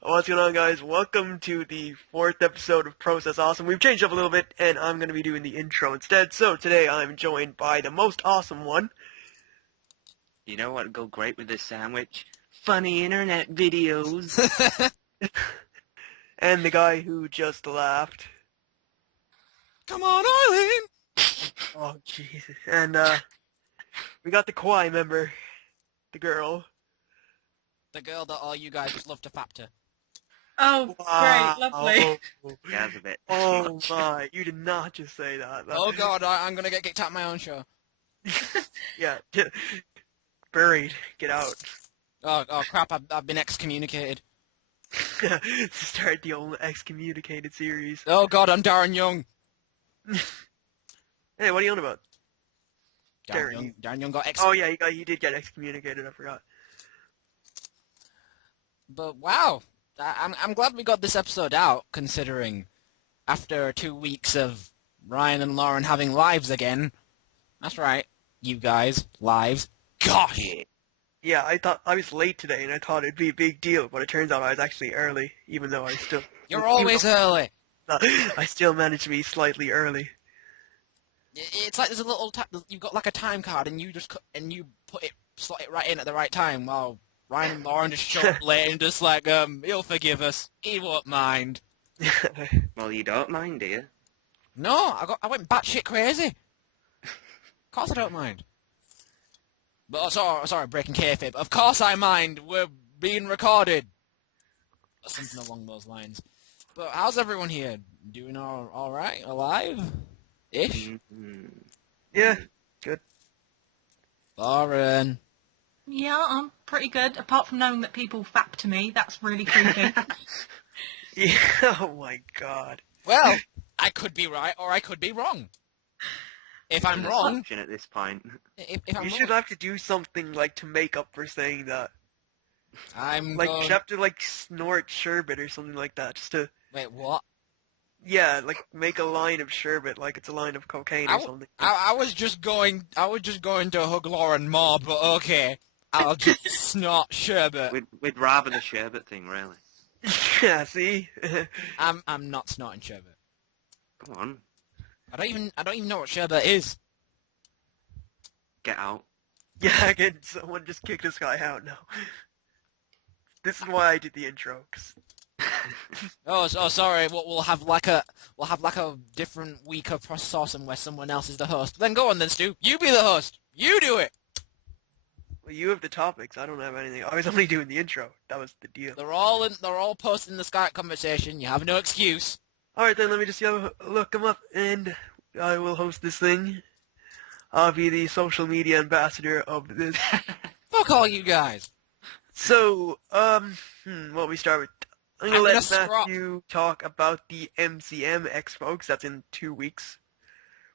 What's going on, guys? Welcome to the fourth episode of Process Awesome. We've changed up a little bit, and I'm going to be doing the intro instead. So today I'm joined by the most awesome one. You know what would go great with this sandwich? Funny internet videos. And the guy who just laughed. Come on, Eileen! Oh, Jesus. And, we got the Kwai member. The girl. The girl that all you guys just love to fap to. Oh, Wow. great, lovely. Yeah, that's a bit Oh much. my, you did not just say that. Oh god, I'm gonna get kicked out of my own show. Yeah. Buried. Get out. Oh crap, I've been excommunicated. Start the old excommunicated series. Oh god, I'm Darren Young. Hey, what are you on about? Darren Young got Oh yeah, he did get excommunicated, I forgot. But wow, I'm glad we got this episode out, considering after 2 weeks of Ryan and Lauren having lives again. That's right, you guys, lives. Gosh! Yeah, I thought I was late today, and I thought it'd be a big deal, but it turns out I was actually early, even though I still... You're always early! I still managed to be slightly early. It's like there's a little... you've got like a time card, and you just... and you slot it right in at the right time, while Ryan and Lauren just show up late and just like, he'll forgive us. He won't mind. Well, you don't mind, do you? No, I went batshit crazy. Of course I don't mind. But sorry, breaking kayfabe. Of course I mind. We're being recorded. Or something along those lines. But how's everyone here? Doing all right? Alive? Ish? Mm-hmm. Yeah, good. Lauren. Yeah, I'm pretty good, apart from knowing that people fap to me. That's really creepy. Yeah, oh my god. Well, I could be right or I could be wrong. If I'm wrong... At this point. If I'm You wrong, should have to do something, like, to make up for saying that. I'm Like, going... you should have to, like, snort sherbet or something like that, just to... Wait, what? Yeah, like, make a line of sherbet, like it's a line of cocaine or something. I was just going to hug Lauren more, but okay. I'll just snort sherbet. We'd rather the sherbet thing, really. Yeah, see? I'm not snorting sherbet. Come on, I don't even know what sherbet is. get out. Yeah, again, someone just kicked this guy out now. This is why I did the intro, 'cause... Oh, sorry. We'll have like a different week of Process Awesome where someone else is the host. Then go on, then Stu. You be the host. You do it. Well, you have the topics. I don't have anything. I was only doing the intro. That was the deal. They're all posted in the Skype conversation. You have no excuse. All right, then let me just look them up, and I will host this thing. I'll be the social media ambassador of this. Fuck all you guys. So, what we start with? I'm gonna let scrap. Matthew talk about the MCM Expo, because that's in 2 weeks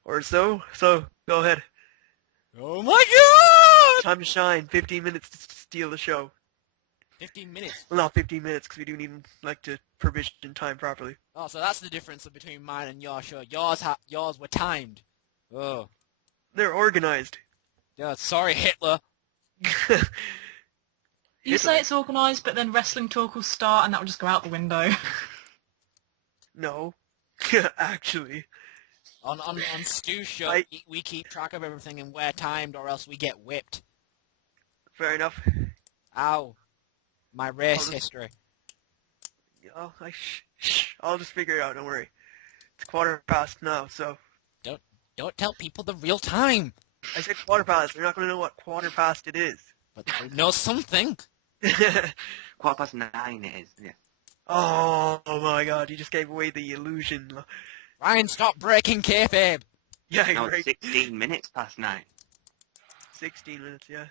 or so. So, go ahead. Oh my god! Time to shine. 15 minutes to steal the show. 15 minutes. Well, not 15 minutes, because we do need, like, to provision time properly. Oh, so that's the difference between mine and your show. Yours were timed. Oh. They're organized. Yeah, sorry, Hitler. You say it's organised, but then wrestling talk will start and that will just go out the window. No. Actually. On Stu's show, we keep track of everything and we're timed or else we get whipped. Fair enough. Ow. My race history. I'll just figure it out, don't worry. It's 1:15 now, so... Don't tell people the real time. I said 1:15. They're not going to know what 1:15 it is. But they know something. 9:15 it is, yeah. Oh my god, you just gave away the illusion. Ryan, stop breaking kayfabe. Yeah, No, right. it's 16 minutes past 9. 16 minutes, yeah.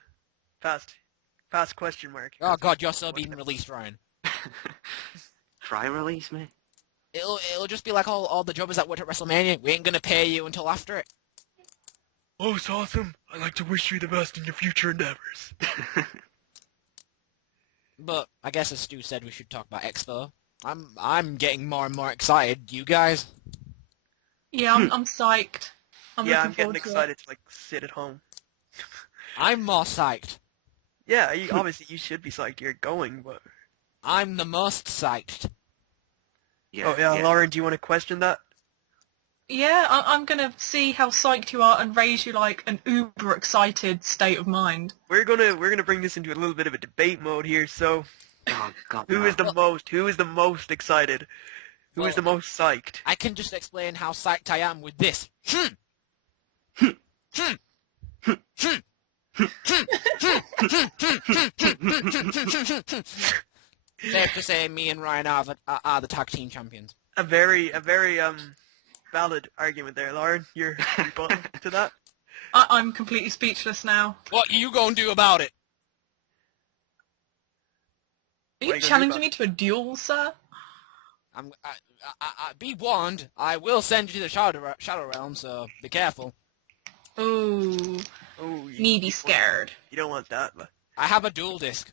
Fast question mark. Oh god, you're still being released, Ryan. Try release me. It'll just be like all the jobbers that worked at WrestleMania. We ain't gonna pay you until after it. Oh, it's awesome. I'd like to wish you the best in your future endeavors. But I guess as Stu said, we should talk about Expo. I'm getting more and more excited. You guys? Yeah, I'm psyched. I'm getting excited to, like, sit at home. I'm more psyched. Yeah, obviously you should be psyched you're going, but... I'm the most psyched. Yeah, Oh yeah, Lauren, do you want to question that? Yeah, I'm gonna see how psyched you are and raise you like an uber excited state of mind. We're gonna bring this into a little bit of a debate mode here, so Oh God, who no. is the most excited? Who is the Well, most psyched? I can just explain how psyched I am with this. Safe to say, me and Ryan are the tag team champions. A very valid argument there, Lauren. You're rebutting to that? I'm completely speechless now. What are you gonna do about it? Are What you are you gonna do challenging about me to a duel, sir? Be warned, I will send you to the Shadow Realm, so be careful. Ooh, Oh, me be scared. You don't want that. But I have a dual disc,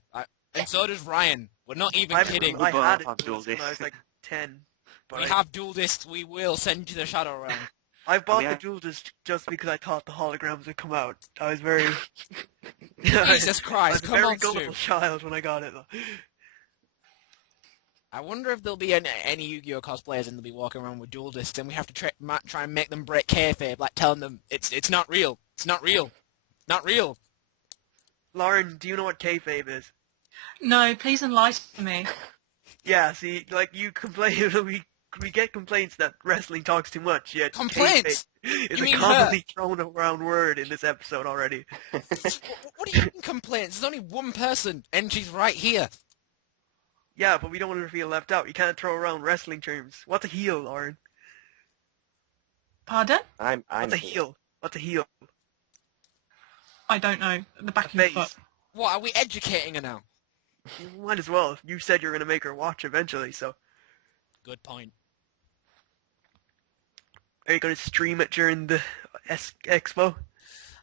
and so does Ryan. We're not even kidding. I had both have it dual when I was discs. like 10. But We have dual discs. We will send you to the Shadow Realm. I bought Yeah. the dual disc just because I thought the holograms would come out. I was very... Jesus I Christ, was a come very on, gullible Stu. child when I got it. I wonder if there'll be any Yu-Gi-Oh cosplayers and they'll be walking around with dual discs, and we have to try and make them break kayfabe, like telling them it's not real, it's not real, not real. Lauren, do you know what kayfabe is? No, please enlighten me. Yeah, see, like you complain, we get complaints that wrestling talks too much. Yet Complaints? kayfabe is You a mean commonly thrown around word in this episode already. What do you mean complaints? There's only one person, and she's right here. Yeah, but we don't want her to feel left out. You can't throw around wrestling terms. What's a heel, Lauren? Pardon? I'm What's a here. heel? What's a heel? I don't know. The back A of your face. foot. What, are we educating her now? You might as well. You said you were gonna make her watch eventually, so Good point. are you gonna stream it during the Expo?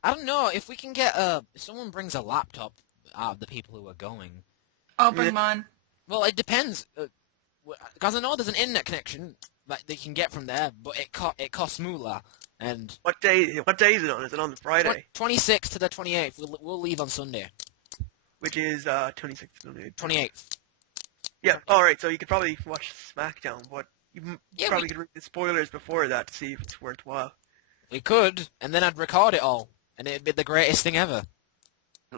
I don't know, if we can get if someone brings a laptop out of the people who are going. I'll bring mine. Well, it depends. Because I know there's an internet connection that they can get from there, but it costs moolah. And What day is it on? Is it on the Friday? 26th to the 28th. We'll leave on Sunday. Which is 26th. 28th. Yeah. All right. So you could probably watch SmackDown, but you Yeah, probably could read the spoilers before that to see if it's worthwhile. We could, and then I'd record it all, and it'd be the greatest thing ever.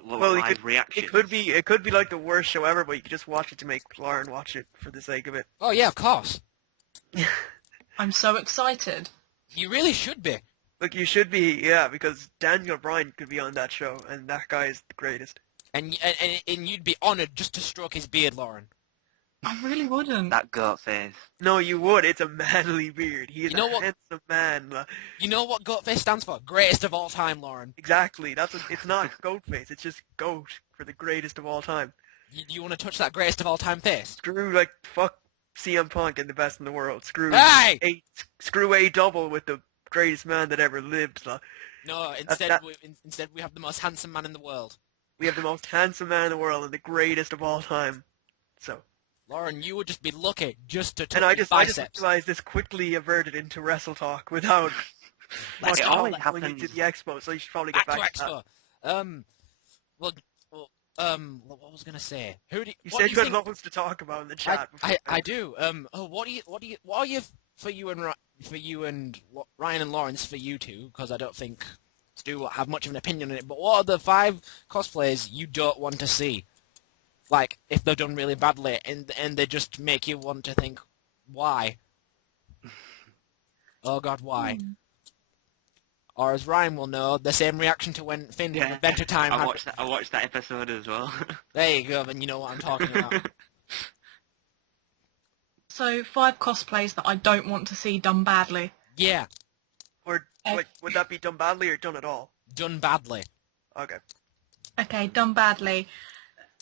Well, Live reaction. it could be like the worst show ever, but you could just watch it to make Lauren watch it for the sake of it. Oh yeah, of course. I'm so excited. You really should be. Look, you should be, yeah, because Daniel Bryan could be on that show, and that guy is the greatest. And you'd be honoured just to stroke his beard, Lauren. I really wouldn't. That goat face. No, you would. It's a manly beard. He is You know a what- handsome man. You know what Goatface stands for? Greatest of all time, Lauren. Exactly. That's what, it's not goat face. It's just goat for the greatest of all time. You want to touch that greatest of all time face? Screw fuck CM Punk and the best in the world. Hey! Screw A double with the greatest man that ever lived. No, that- instead we have the most handsome man in the world. We have the most handsome man in the world and the greatest of all time. So, Lauren, you would just be lucky just to touch and I his just biceps. realized this quickly averted into wrestle talk without Let's It go. always going happens. into the expo. So you should probably get Back to back to that. Expo. What was I gonna say? You what said do you had think- loads to talk about in the chat. I do. What are you for you and Ryan and Lawrence, for you two? Because I don't think Stu will have much of an opinion on it. But what are the 5 cosplayers you don't want to see? Like, if they're done really badly, and they just make you want to think, why? Oh God, why? Or as Ryan will know, the same reaction to when Finn did Adventure Time. I watched that episode as well. There you go, then you know what I'm talking about. So 5 cosplays that I don't want to see done badly. Yeah, Or like, would that be done badly or done at all? done badly. Okay. Okay, done badly.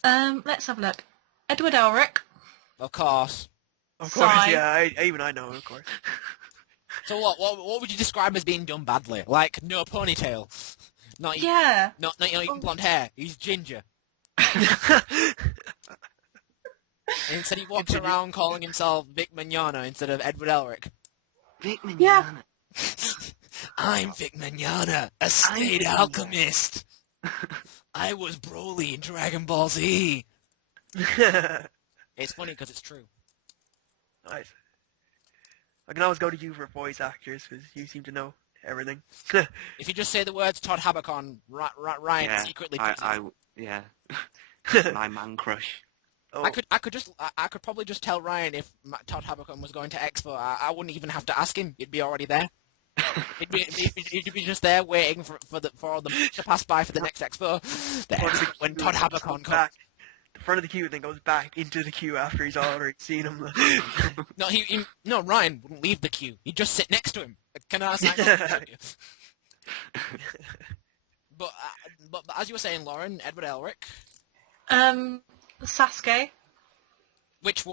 Let's have a look. Edward Elric. Of course. Of course, Sigh. yeah. Even I know, of course. So what would you describe as being done badly? Like, no ponytail. Not Yeah. not even blonde hair. He's ginger. And instead he walks around calling himself Vic Mignogna instead of Edward Elric. Vic Yeah. Mignogna. I'm Vic Mignogna, a state Mignogna. alchemist. I was Broly in Dragon Ball Z. It's funny because it's true. Nice. I can always go to you for voice actors because you seem to know everything. If you just say the words Todd Habakon, Ryan Yeah, secretly does it. yeah. My man crush. Oh, I could probably just tell Ryan if Todd Habakon was going to Expo. I wouldn't even have to ask him. It'd be already there. It'd be just there waiting for all the to pass by for the next Expo. When Todd Habakon comes. back. The front of the queue then goes back into the queue after he's already seen him. No, Ryan wouldn't leave the queue. He'd just sit next to him. Can I sign up? But as you were saying, Lauren, Edward Elric. Sasuke. Which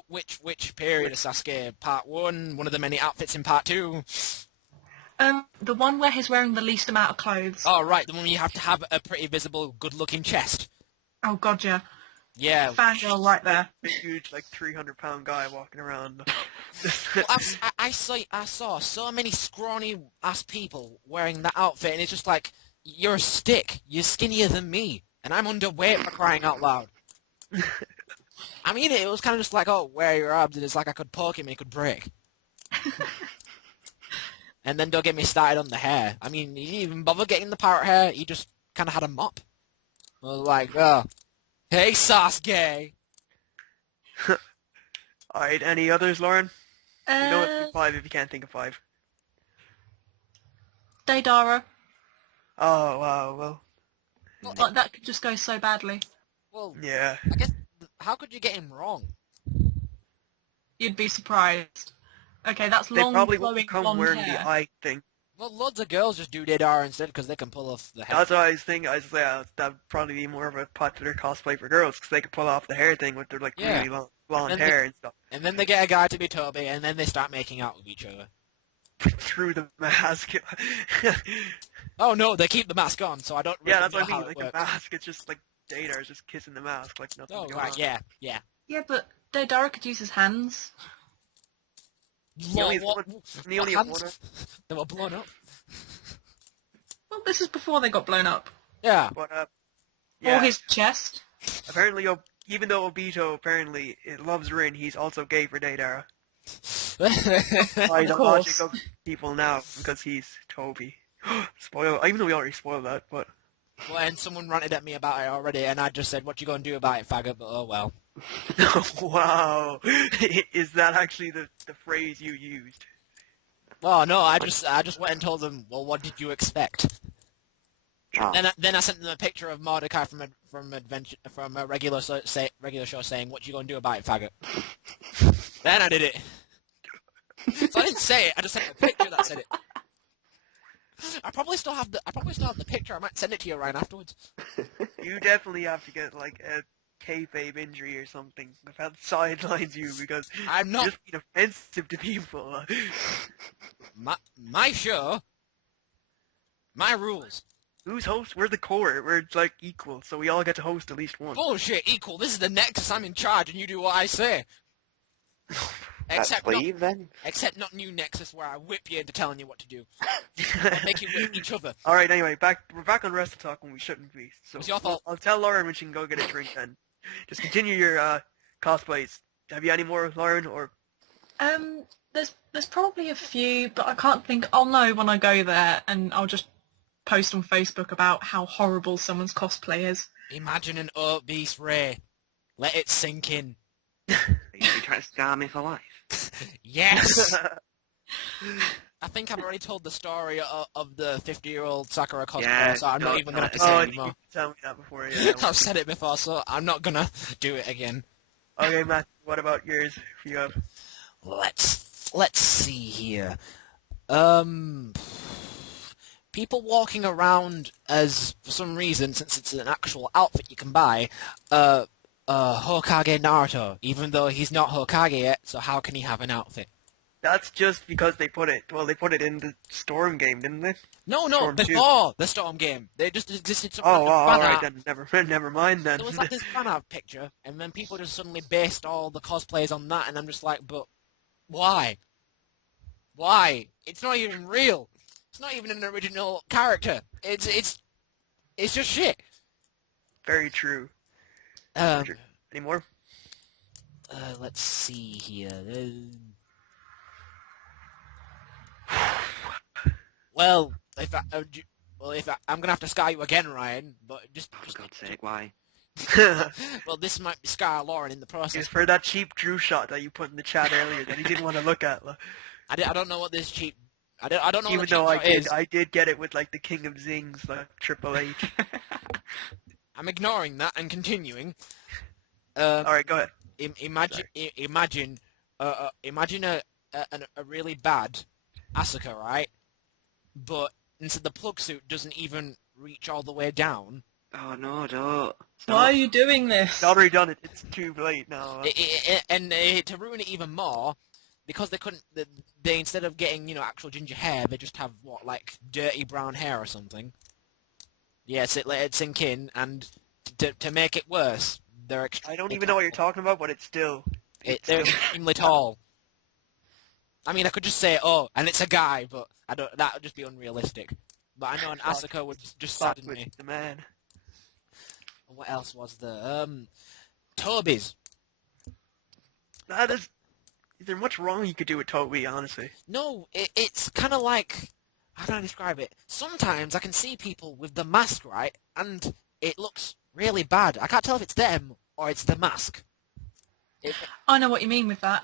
period of Sasuke? Part 1, one of the many outfits in Part 2. The one where he's wearing the least amount of clothes. Oh, right, the one where you have to have a pretty visible, good-looking chest. Oh god, yeah. Yeah. Fangirl right there. Big, huge, like 300-pound guy walking around. Well, I saw so many scrawny-ass people wearing that outfit, and it's just like, you're a stick. You're skinnier than me, and I'm underweight for crying out loud. I mean, it was kind of just like, oh, where are your abs? And it's like I could poke him and he could break. And then don't get me started on the hair. I mean, he didn't even bother getting the parrot hair. He just kind of had a mop. I was like, oh, hey, Sasuke. Alright, any others, Lauren? You know it's 5 if you can't think of 5. Deidara. Oh, wow, well, Like, that could just go so badly. Well, yeah. I guess, how could you get him wrong? You'd be surprised. Okay, that's They long, probably flowing won't come blonde wearing hair. the eye thing. Well, loads of girls just do Deidara instead because they can pull off the hair. That's what I was thinking. I was like, that'd probably be more of a popular cosplay for girls because they could pull off the hair thing with their like Yeah. really long blonde And then hair and stuff And then they get a guy to be Toby, and then they start making out with each other. through the mask. Oh no, they keep the mask on, so I don't really Yeah, that's know what I how mean. it Like works. the mask, it's just like Data is just kissing the mask like nothing. Oh, going right, on. yeah. Yeah, but Deidara could use his hands. He only has What- one- what he only has hands? one. They were blown up. Well, this is before they got blown up. Yeah. But Or yeah. his chest. Apparently, even though Obito apparently it loves Rin, he's also gay for Deidara. By the logic course. of people now, because he's Toby. Spoil. Even though we already spoiled that, but When someone ranted at me about it already, and I just said, what you gonna do about it, faggot? But oh well. wow, is that actually the phrase you used? Oh no, I just went and told them, well, what did you expect? Oh. Then I sent them a picture of Mordecai from a regular show saying, what you gonna do about it, faggot? Then I did it. So I didn't say it. I just sent a picture that said it. I probably still have the picture. I might send it to you, Ryan, afterwards. You definitely have to get like a Kayfabe injury or something that sidelines you because I'm not you're just being offensive to people. my show, my rules. Who's host? We're the core. We're like equal, so we all get to host at least one. Bullshit. Equal. This is the Nexus. I'm in charge, and you do what I say. Let's leave then. Except not new Nexus, where I whip you into telling you what to do. I make you whip each other. All right. Anyway, we're back on Wrestle Talk when we shouldn't be. So It's your fault. I'll tell Lauren when she can go get a drink. Then just continue your cosplays. Have you any more, Lauren? Or There's probably a few, but I can't think. I'll know when I go there, and I'll just post on Facebook about how horrible someone's cosplay is. Imagine an obese Ray. Let it sink in. Are you trying to scar me for life? Yes. I think I've already told the story of the 50-year-old Sakura cosplayer, Yeah, so I'm not don't even going to tell say oh, it you anymore. tell me that before. Yeah. I've said it before, so I'm not going to do it again. Okay, Matt. What about yours? If you have. Let's see here. People walking around as, for some reason, since it's an actual outfit you can buy, Hokage Naruto, even though he's not Hokage yet, so how can he have an outfit? That's just because they put it. Well, they put it in the Storm game, didn't they? No, Storm 2. before the Storm game. They just existed some Oh, random all fan right art. then. Never mind then. There was like this fan art picture, and then people just suddenly based all the cosplays on that, and I'm just like, but why? Why? It's not even real. It's not even an original character. It's just shit. Very true. Um, Any more? let's see here. Well, I'm gonna have to scar you again, Ryan. But Oh, for God's sake, why? well, this might scar Lauren in the It's process. for that cheap Drew shot that you put in the chat earlier that he didn't want to look at. I don't know what this cheap. I don't know Even what the though cheap shot is. I did get it with like the King of Zings, like Triple H. I'm ignoring that and continuing. All right, go ahead. Imagine a really bad Asuka, right? But instead the plug suit doesn't even reach all the way down. Oh no, don't. Why are Stop. you doing this? It's already done it. It's too late now. To ruin it even more, because they couldn't, they instead of getting actual ginger hair, they just have like dirty brown hair or something. Yes, let it sink in, and to make it worse, they're extremely I don't even know what you're talking about, but it's still. They're extremely tall. I mean, I could just say, oh, and it's a guy, but that would just be unrealistic. But I know an Asuka would just sadden with me. the man. What else was there? Toby's. That is. Is there much wrong you could do with Toby, honestly? No, it's kind of like, how do I describe it? Sometimes I can see people with the mask, right, and it looks really bad. I can't tell if it's them or it's the mask. I know what you mean with that.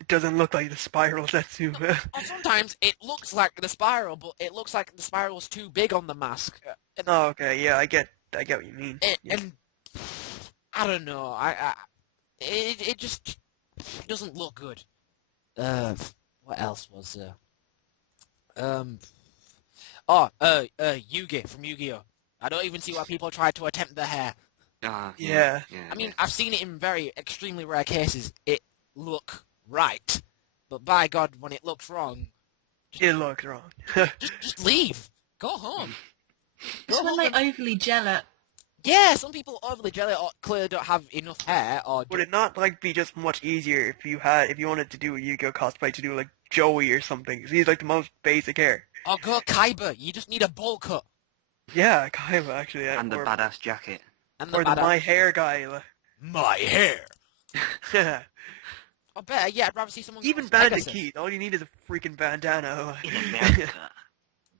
It doesn't look like the spiral that's too. Or sometimes it looks like the spiral, but it looks like the spiral's too big on the mask. Oh, okay, yeah, I get what you mean. Yeah. And I don't know. It just doesn't look good. What else was there? Yugi from Yu-Gi-Oh! I don't even see why people try to attempt the hair. Yeah. I mean, I've seen it in very extremely rare cases. It look right, but by God, when it looks wrong, It looks wrong. just leave. Go home. It's when they overly gel it. Yeah, some people overly jelly or clearly don't have enough hair, or Would it not like be just much easier if you wanted to do a Yu-Gi-Oh cosplay to do like Joey or something? 'Cause he's like the most basic hair. or go Kaiba. You just need a bowl cut. Yeah, kind of actually. And the or badass jacket. And the badass- my hair guy. my hair. Yeah. Or better, yeah, I'd rather see someone Even go Bandit Pegasus. Keith, all you need is a freaking bandana. In America.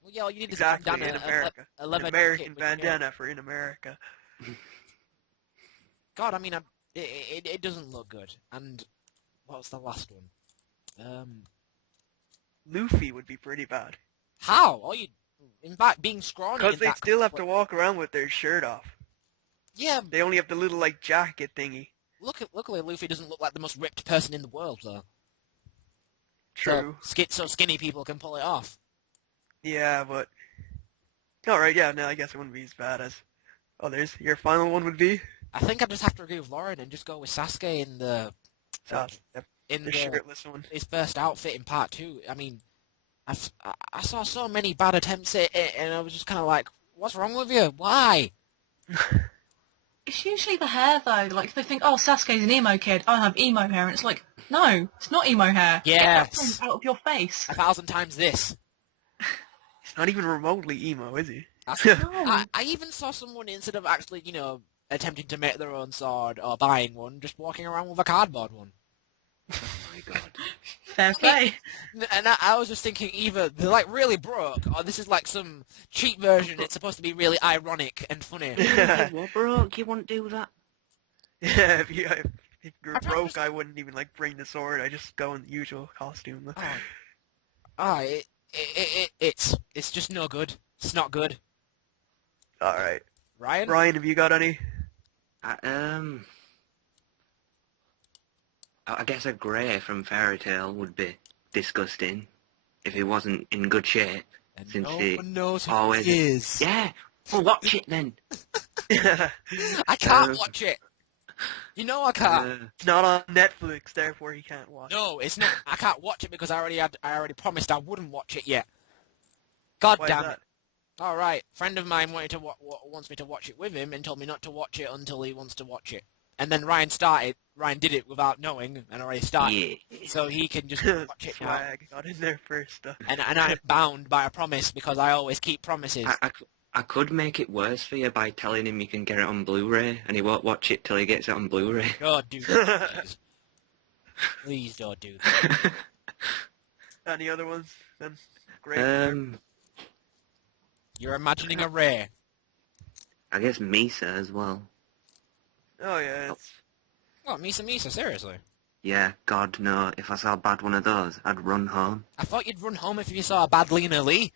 Well, yeah, all you need Exactly, is a bandana, in America. a An leather American jacket with, bandana for in America. God, I mean, it doesn't look good. And what was the last one? Luffy would be pretty bad. How? In fact, being scrawny. Because in they that still have cosplay- to walk around with their shirt off. Yeah, They only have the little like jacket thingy. luckily Luffy doesn't look like the most ripped person in the world, though. True. So skinny people can pull it off. Yeah, but... Alright, yeah, no, I guess it wouldn't be as bad as others. Your final one would be? I think I just have to agree with Lauren and just go with Sasuke in the shirtless one. his first outfit in part 2. I mean, I saw so many bad attempts at it, and I was just kind of like, what's wrong with you? Why? It's usually the hair, though. Like, they think, oh, Sasuke's an emo kid. I have emo hair. And it's like, no, it's not emo hair. Yes. Get that thing out of your face. 1,000 times this. He's not even remotely emo, is he? No. I even saw someone, instead of actually, attempting to make their own sword or buying one, just walking around with a cardboard one. Oh my God. Fair play. And I was just thinking, either they're like really broke, or this is like some cheap version. It's supposed to be really ironic and funny. What, broke? You won't do that? Yeah, if you're broke, I wouldn't even like bring the sword. I just go in the usual costume. It's just no good. It's not good. Alright. Ryan? Ryan, have you got any? I guess a grey from Fairy Tail would be disgusting if he wasn't in good shape. And Since no he one knows who always he is. Yeah, well, watch it then. I can't watch it. You know I can't. It's not on Netflix, therefore he can't watch it. No, it's not. I can't watch it because I already promised I wouldn't watch it yet. God Why is damn that? it. All right, friend of mine wants me to watch it with him and told me not to watch it until he wants to watch it. And then Ryan did it without knowing and already started. Yeah. So he can just watch it now. Swag, got in there first. And I'm bound by a promise because I always keep promises. I could make it worse for you by telling him you can get it on Blu-ray, and he won't watch it till he gets it on Blu-ray. God, do that, please. Please don't do that. Any other ones? Then great. You're imagining a Ray. I guess Misa as well. Oh yeah, it's What, Misa, seriously? Yeah, God, no. If I saw a bad one of those, I'd run home. I thought you'd run home if you saw a bad Lena Lee.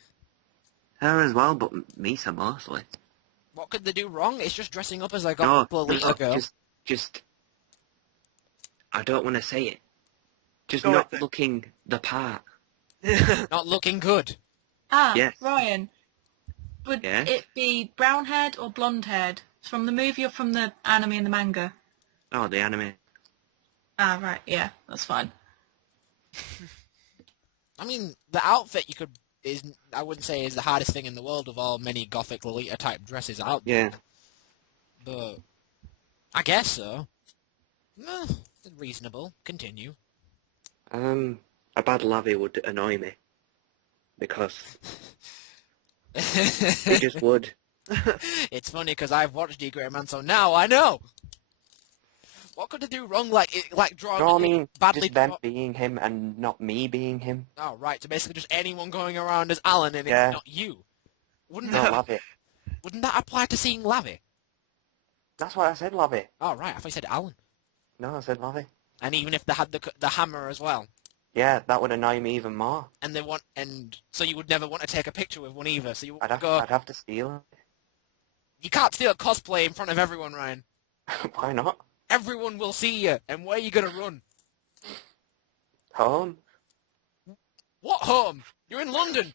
Her as well, but Misa mostly. What could they do wrong? It's just dressing up as like a No, Lena girl. just... I don't want to say it. Just Go not with it. looking the part. Not looking good. Yes. Ryan, would Yes? it be brown-haired or blonde-haired? From the movie or from the anime and the manga? Oh, the anime. Ah, right, yeah, that's fine. I mean, the outfit I wouldn't say is the hardest thing in the world of all many gothic Lolita type dresses out there. Yeah. But I guess so. Reasonable. Continue. A bad lavvy would annoy me. Because it just would. It's funny because I've watched D. Grey Man, so now I know. What could they do wrong? Like drawing No, I mean, badly. just them being him and not me being him. Oh, right. So basically, just anyone going around as Alan and Yeah. it's not you. Wouldn't No, that? lavvy. Wouldn't that apply to seeing Lavi? That's why I said lavvy. Oh, right. I thought you said Alan. No, I said lavvy. And even if they had the hammer as well, Yeah, that would annoy me even more. and so you would never want to take a picture with one either. So you I'd would go. have to steal You can't steal a cosplay in front of everyone, Ryan. it. Why not? Everyone will see you, and where are you gonna run? Home? What home? You're in London.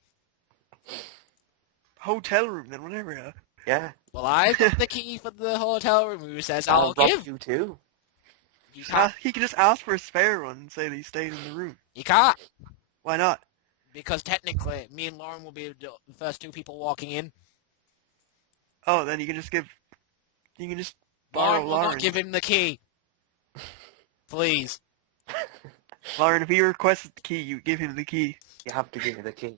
hotel room then, whatever. Yeah. Well, I've got the key for the hotel room. Who says I'll rob give? you too. You can't. He can just ask for a spare one and say that he stayed in the room. You can't. Why not? Because technically, me and Lauren will be the first two people walking in. Oh, then you can just borrow Lauren will Lauren. not give him the key. Please. Lauren, if he requests the key, you give him the key. You have to give me the key.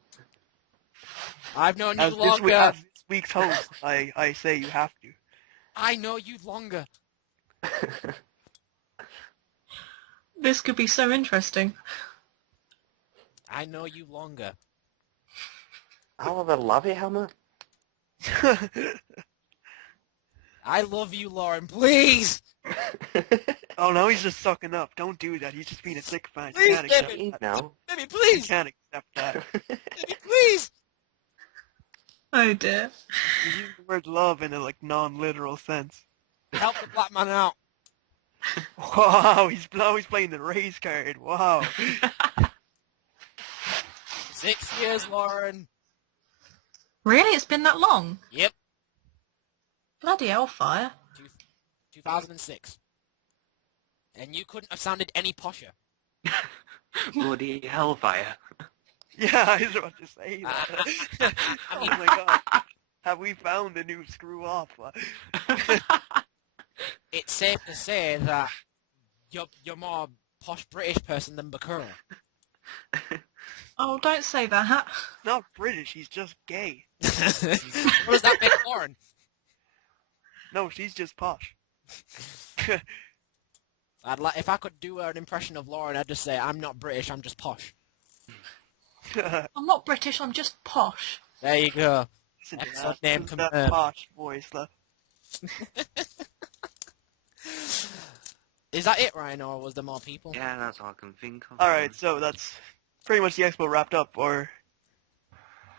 I've known you As longer. this week's host, I say you have to. I know you longer. This could be so interesting. I know you longer. I'll have a lavvy hammer. I love you, Lauren. Please. Oh, no, he's just sucking up. Don't do that. He's just being a sycophant. You Please, can't accept David. that. now. Baby, You please. can't accept that. Baby, please. Oh dear. You use the word love in a, non-literal sense. Help the black man out. Wow, he's playing the race card. Wow. 6 years, Lauren. Really? It's been that long? Yep. Bloody hellfire. 2006. And you couldn't have sounded any posher. Bloody hellfire. Yeah, I was about to say that. Oh my god. Have we found a new screw off? It's safe to say that you're more posh British person than Bakura. Oh, don't say that. Not British, he's just gay. What does that make Lauren? No, she's just posh. If I could do an impression of Lauren, I'd just say, I'm not British, I'm just posh. I'm not British, I'm just posh. There you go. Listen to Episode that. name Listen to that confirmed. posh voice. Is that it, Ryan, or was there more people? Yeah, that's all I can think of. Alright, so that's pretty much the expo wrapped up, or...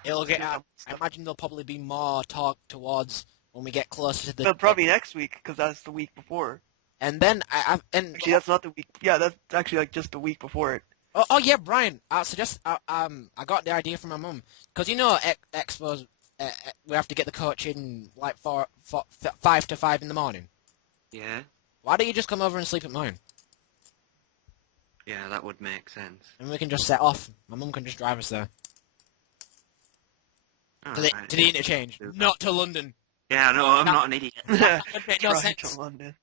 It'll get out. I imagine there'll probably be more talk towards when we get closer to the... Well, probably next week, because that's the week before. And then, Actually, that's not the week... Yeah, that's actually, just the week before it. Oh yeah, Brian. I suggest. I got the idea from my mum because Expos. We have to get the coach in like 5 to 5 in the morning. Yeah? Why don't you just come over and sleep at mine, Yeah, that would make sense. and we can just set off. My mum can just drive us there to the, Alright. to the interchange, not to London. Yeah, no, I'm not an idiot. That would make no Right sense. to London.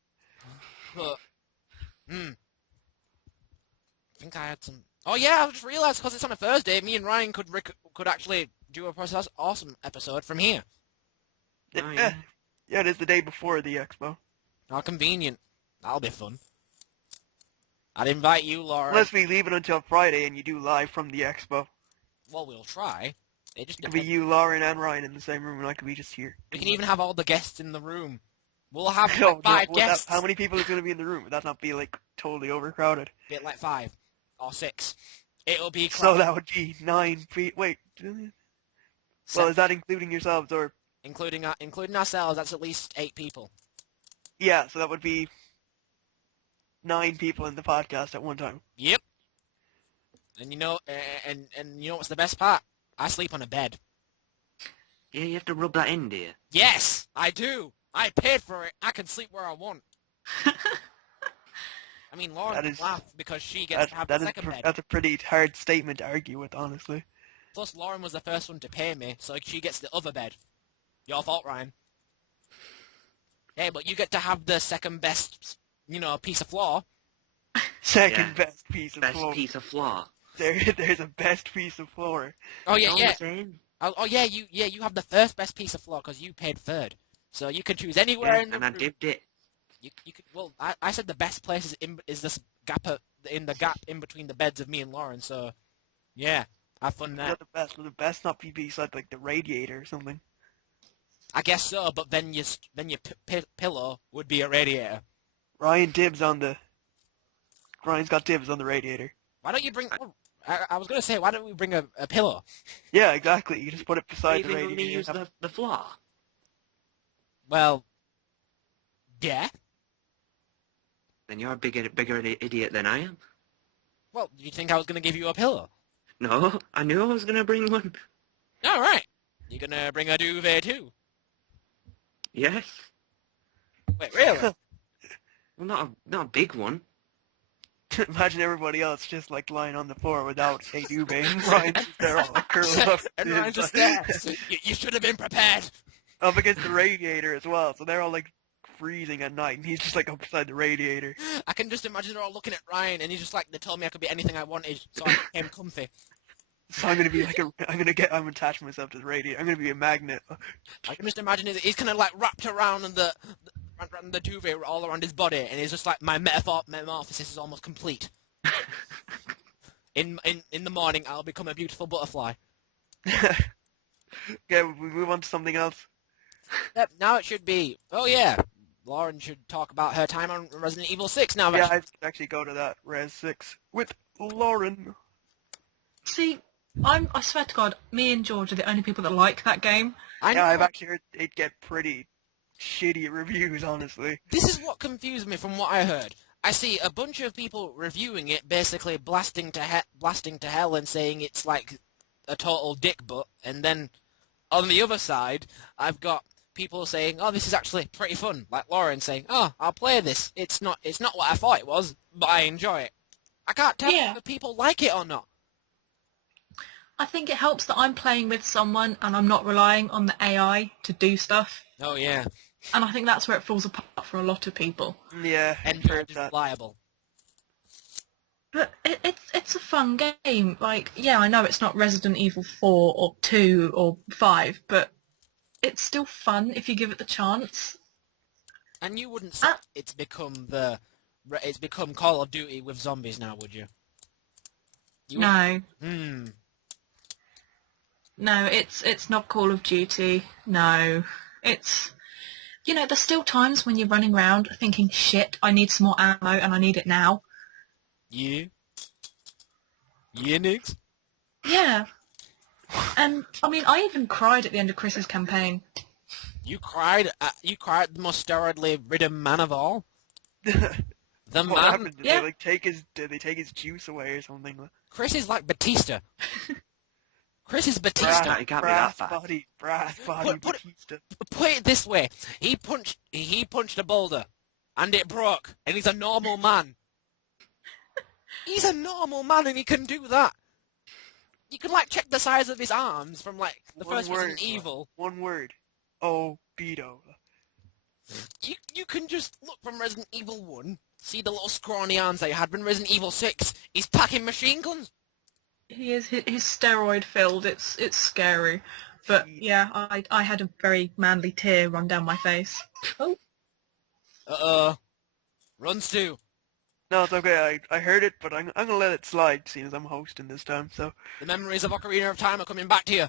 But, I think I had some. Oh yeah, I just realised because it's on a Thursday, me and Ryan could actually do a Process Awesome episode from here. Oh, yeah. Yeah, it is the day before the expo. How convenient. That'll be fun. I'd invite you, Lauren. Unless we leave it until Friday and you do live from the expo. Well, we'll try. It just It could be depends. you, Lauren, and Ryan in the same room, and I could be just here. We can even have all the guests in the room. We'll have No, like 5 no, guests. how many people is going to be in the room? Would that not be, like, totally overcrowded? Bit like 5 or 6. It'll be So crowded. that would be 9 feet. Wait. Well, Seven. is that including yourselves, or... Including ourselves, that's at least 8 people. Yeah, so that would be 9 people in the podcast at one time. Yep. And you know, and you know what's the best part? I sleep on a bed. Yeah, you have to rub that in, dear. Yes, I do. I paid for it. I can sleep where I want. I mean, Lauren That can is- laugh because she gets to have the second bed. That's a pretty hard statement to argue with, honestly. Plus, Lauren was the first one to pay me, so she gets the other bed. Your fault, Ryan. Hey, but you get to have the second best, piece of floor. Second Yeah. best piece of Best floor. piece of floor. There's a best piece of floor. Oh yeah, All yeah. the same. Oh yeah, you have the first best piece of floor because you paid third, so you can choose anywhere Yeah, in the and I room. dipped it. You could, well, I said the best place is this gap in the gap in between the beds of me and Lauren. So, yeah, have fun there. Not the best. Would the best not be beside, like, the radiator or something? I guess so, but then your pillow would be a radiator. Ryan's got dibs on the radiator. Why don't you bring? I was gonna say, why don't we bring a pillow? Yeah, exactly. You just put it Do beside you the think we're radiator. going to use and have- the floor? Well, yeah. Then you're a bigger idiot than I am. Well, do you think I was gonna give you a pillow? No, I knew I was going to bring one. All right. You gonna bring a duvet too? Yes. Wait, really? Well, not a big one. Imagine everybody else just, like, lying on the floor without a duvet, and Ryan's just there all curled up. And Ryan's just there. You should have been prepared. Up against the radiator as well, so they're all, like, freezing at night, and he's just, like, up beside the radiator. I can just imagine they're all looking at Ryan, and he's just like, they told me I could be anything I wanted, so I became comfy. So I'm gonna be like I'm attaching myself to the radiator. I'm gonna be a magnet. I can just imagine he's kind of like wrapped around around the duvet all around his body, and he's just like, my metamorphosis is almost complete. In the morning, I'll become a beautiful butterfly. Okay, we move on to something else. Yep, now it should be, oh yeah, Lauren should talk about her time on Resident Evil 6 now. Yeah, I actually go to that Res 6 with Lauren. See, I swear to God, me and George are the only people that like that game. Yeah, I've actually heard it get pretty shitty reviews, honestly. This is what confused me from what I heard. I see a bunch of people reviewing it, basically blasting to hell and saying it's like a total dick butt, and then on the other side, I've got people saying, "Oh, this is actually pretty fun," like Lauren saying, "Oh, I'll play this. It's not what I thought it was, but I enjoy it." I can't tell Yeah. if people like it or not. I think it helps that I'm playing with someone and I'm not relying on the AI to do stuff. Oh yeah, And I think that's where it falls apart for a lot of people. Yeah, I've Android heard is that. reliable. But it's a fun game. Like, yeah, I know it's not Resident Evil 4 or 2 or 5, but it's still fun if you give it the chance. And you wouldn't say it's become Call of Duty with zombies now, would you? No. Hmm. No, it's not Call of Duty. No. It's... You know, there's still times when you're running around thinking, shit, I need some more ammo and I need it now. Yeah. Yeah, Nix. Yeah. And, I mean, I even cried at the end of Chris's campaign. You cried the most steroidally ridden man of all. The What man. happened? Did Yeah. did they take his juice away or something? Chris is like Batista. Chris is Brass. Batista. It can't be that bad. Brass body, Put it- Batista. Put it this way: he punched a boulder, and it broke, and he's a normal man. He's a normal man, and he can do that. You can like check the size of his arms from like the One first word, Resident Evil. One word. Oh, Beto. You can just look from Resident Evil 1, see the little scrawny arms that he had. From Resident Evil 6, he's packing machine guns. He is he's steroid filled. It's scary. But Jeez. yeah, I had a very manly tear run down my face. Oh, Run, Stu. No, it's okay. I heard it, but I'm gonna let it slide, seeing as I'm hosting this time. So The memories of Ocarina of Time are coming back to you.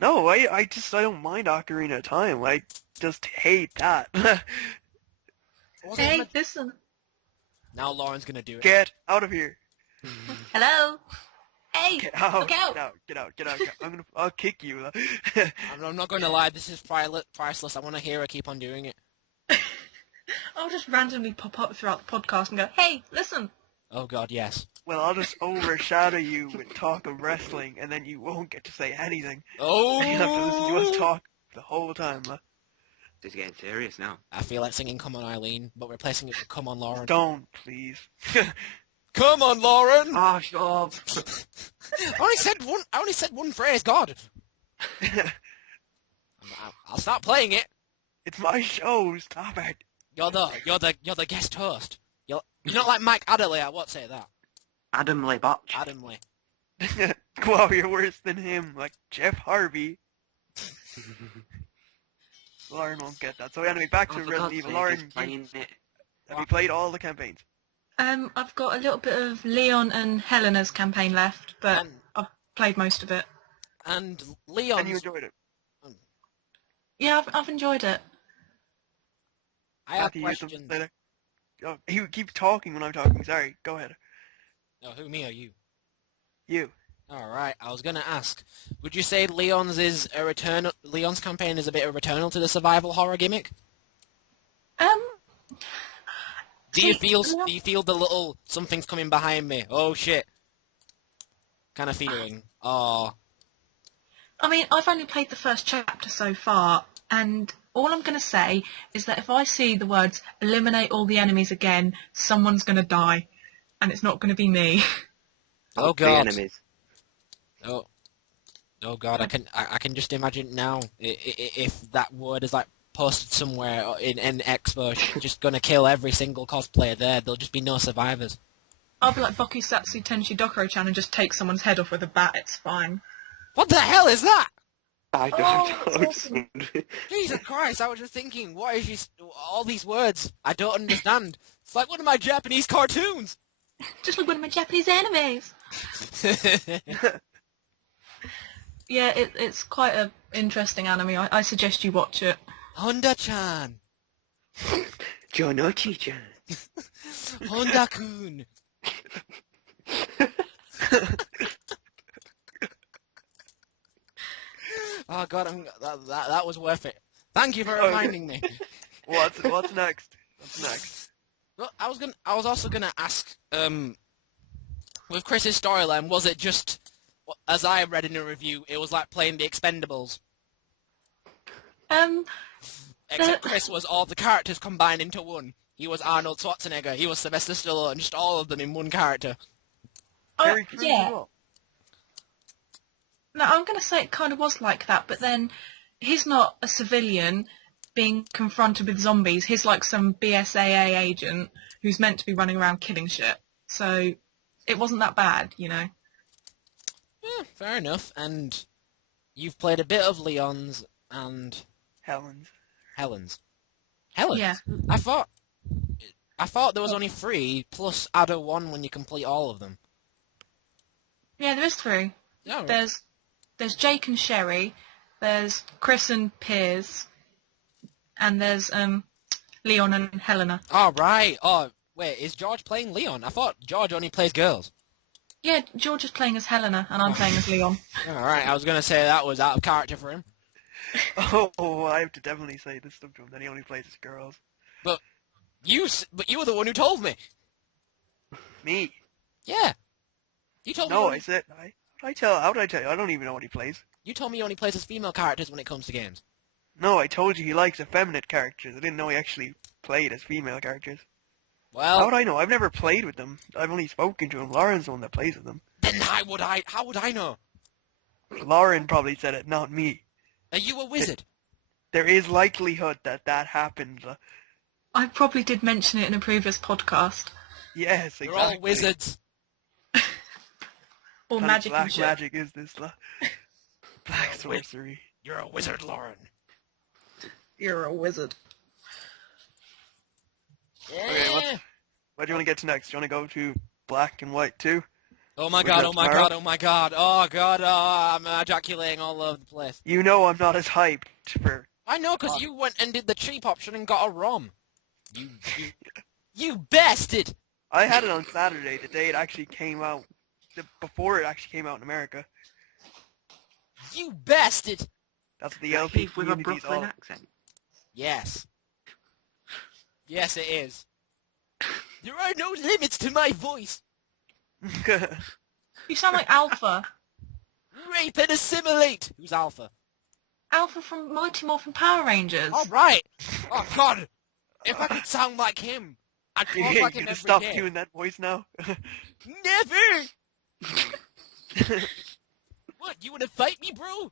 no, I don't mind Ocarina of Time. I just hate that. Was it hey, meant- listen. Now Lauren's gonna do it. Get out of here. Hello. Hey, Get out. look out. Get out. Get out. Get out. I'll kick you. I'm not gonna lie, this is priceless. I want to hear her keep on doing it. I'll just randomly pop up throughout the podcast and go, hey, listen. Oh god, yes. Well, I'll just overshadow you with talk of wrestling, and then you won't get to say anything. Oh! You have to listen to us talk the whole time. This is getting serious now. I feel like singing Come On Eileen, but replacing it with Come On Lauren. Don't, please. Come on, Lauren! Oh, shut up. I only said one phrase, God! I'll start playing it. It's my show. Stop it. You're the guest host. You're not like Mike Adderley, I won't say that. Adam Lebotch. Adamley. Wow, you're worse than him, like Jeff Harvey. Lauren won't get that. So anyway, back to Oh, for Resident God's Evil. sake, Lauren, just playing it. have you played all the campaigns? I've got a little bit of Leon and Helena's campaign left, but And- I've played most of it. And And you Leon's... enjoyed it? Yeah, I've enjoyed it. I have Matthew, you something questions. to say there? Oh, he keeps talking when I'm talking. Sorry, go ahead. Oh, who, me or you? You. Alright, I was gonna ask, would you say Leon's campaign is a bit of a return to the survival horror gimmick? Do you feel the little something's coming behind me? Oh shit. Kind of feeling. Oh. I mean, I've only played the first chapter so far, and all I'm going to say is that if I see the words eliminate all the enemies again, someone's going to die, and it's not going to be me. Oh The god. enemies. Oh. Oh god, I can just imagine now if that word is like posted somewhere in Expo, she's just gonna kill every single cosplayer there. There'll just be no survivors. I'll be like Bokusatsu Tenshi Dokuro-chan and just take someone's head off with a bat, it's fine. What the hell is that? I Oh, don't that's know. Jesus Christ, I was just thinking, what is she... all these words? I don't understand. It's like one of my Japanese cartoons! Just like one of my Japanese animes. Yeah, it's quite an interesting anime. I suggest you watch it. Honda-chan! Jonochi-chan. Honda-kun! Oh god, that was worth it. Thank you for reminding me. What's next? What's next? Well, I was also gonna ask, with Chris's storyline, was it just, as I read in a review, it was like playing the Expendables? Except Chris was all the characters combined into one. He was Arnold Schwarzenegger, he was Sylvester Stallone, just all of them in one character. Terry Crews as Yeah. well. No, I'm going to say it kind of was like that, but then he's not a civilian being confronted with zombies. He's like some BSAA agent who's meant to be running around killing shit. So it wasn't that bad, you know. Yeah, fair enough. And you've played a bit of Leon's and Helen's. Helen's. Helen's? Yeah. I thought there was only 3, plus add a 1 when you complete all of them. Yeah, there is 3. Yeah, right. There's Jake and Sherry, there's Chris and Piers, and there's Leon and Helena. Oh, right. Oh, wait, is George playing Leon? I thought George only plays girls. Yeah, George is playing as Helena, and I'm playing as Leon. Alright, I was going to say that was out of character for him. Oh, I have to definitely say this stuff to him that he only plays as girls. But you were the one who told me. Me? Yeah. You told me. No, I said how did I tell you? I don't even know what he plays. You told me he only plays as female characters when it comes to games. No, I told you he likes effeminate characters. I didn't know he actually played as female characters. How Well, would I know? I've never played with them. I've only spoken to him. Lauren's the one that plays with them. then how would I know? Lauren probably said it, not me. Are you a wizard? There is likelihood that happened. I probably did mention it in a previous podcast. Yes, exactly. You're all wizards. Or What kind of magic black and shit. magic is this? Black sorcery. You're a wizard, Lauren. You're a wizard. Okay, what do you want to get to next? Do you want to go to black and white too? Oh my We god, got oh my tomorrow? god, oh my god, oh god, I'm ejaculating all over the place. You know I'm not as hyped for... I know, because you went and did the cheap option and got a ROM. You bastard! I had it on Saturday, the day it actually came out. Before it actually came out in America. You bastard! That's what the LP Heath with a community's Brooklyn all... accent. Yes. Yes, it is. There are no limits to my voice. You sound like Alpha. Rape and assimilate. Who's Alpha? Alpha from Mighty Morphin Power Rangers. All right. Oh god. If I could sound like him, I'd talk You like him gonna every stop day. doing that voice now? Never. What? You want to fight me, bro?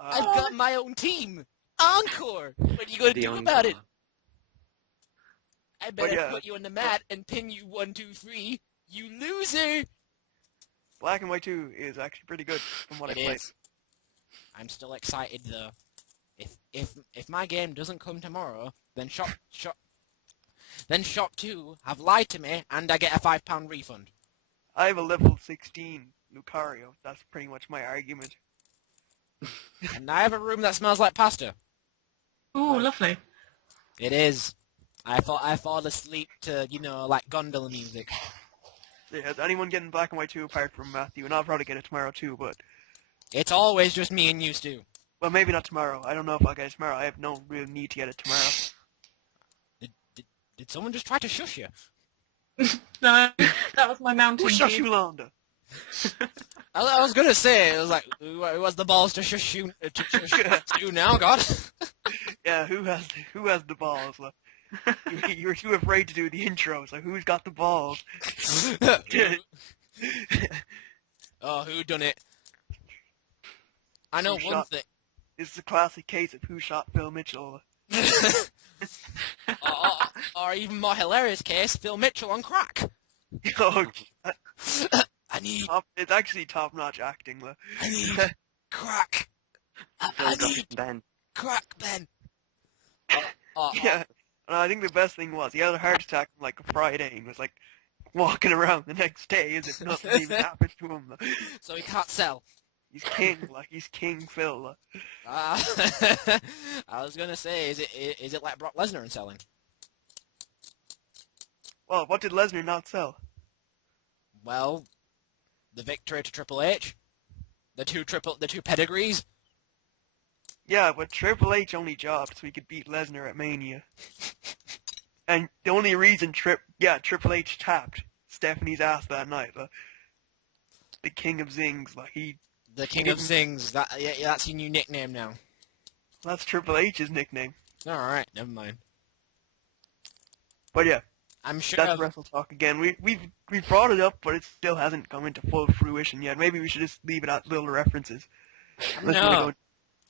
I've got my own team. Encore. What are you gonna The do about it? encore. I better yeah. put you on the mat and pin you 1, 2, 3. You loser. Black and White 2 is actually pretty good from what I It played. is. I'm still excited though. If my game doesn't come tomorrow, then Shop 2 have lied to me and I get a £5 refund. I have a level 16 Lucario. That's pretty much my argument. And I have a room that smells like pasta. Oh, lovely. It is. I fall asleep to, like gondola music. Yeah, is anyone getting Black and White 2 apart from Matthew? And I'll probably get it tomorrow too, but... It's always just me and you, Stu. Well, maybe not tomorrow. I don't know if I'll get it tomorrow. I have no real need to get it tomorrow. Did someone just try to shush you? No, that was my mountain. Who shot Dew. you, Londa? I was gonna say, it was like, who has the balls to shush you now, God? Yeah, who has the balls? Like, you were too afraid to do the intro, so who's got the balls? Oh, who done it? I know Who one shot- thing. It's a classic case of who shot Phil Mitchell. or even more hilarious case, Phil Mitchell on crack. Oh, I need it's actually top-notch acting. Like. crack. I Phil got need it, Ben. crack, Ben. Yeah, and I think the best thing was he had a heart attack on like a Friday and was like walking around the next day as if nothing even happened to him. Like. So he can't sell. He's king, like he's King Phil. Like. I was gonna say, is it like Brock Lesnar in selling? Well, what did Lesnar not sell? Well, the victory to Triple H, the two pedigrees. Yeah, but Triple H only jobbed so he could beat Lesnar at Mania. And the only reason Triple H tapped Stephanie's ass that night, the King of Zings, like The King of Zings. That's your new nickname now. that's Triple H's nickname. All right, never mind. But yeah, I'm sure. that's Wrestle Talk again. We've brought it up, but it still hasn't come into full fruition yet. Maybe we should just leave it at little references. Unless you wanna No. go-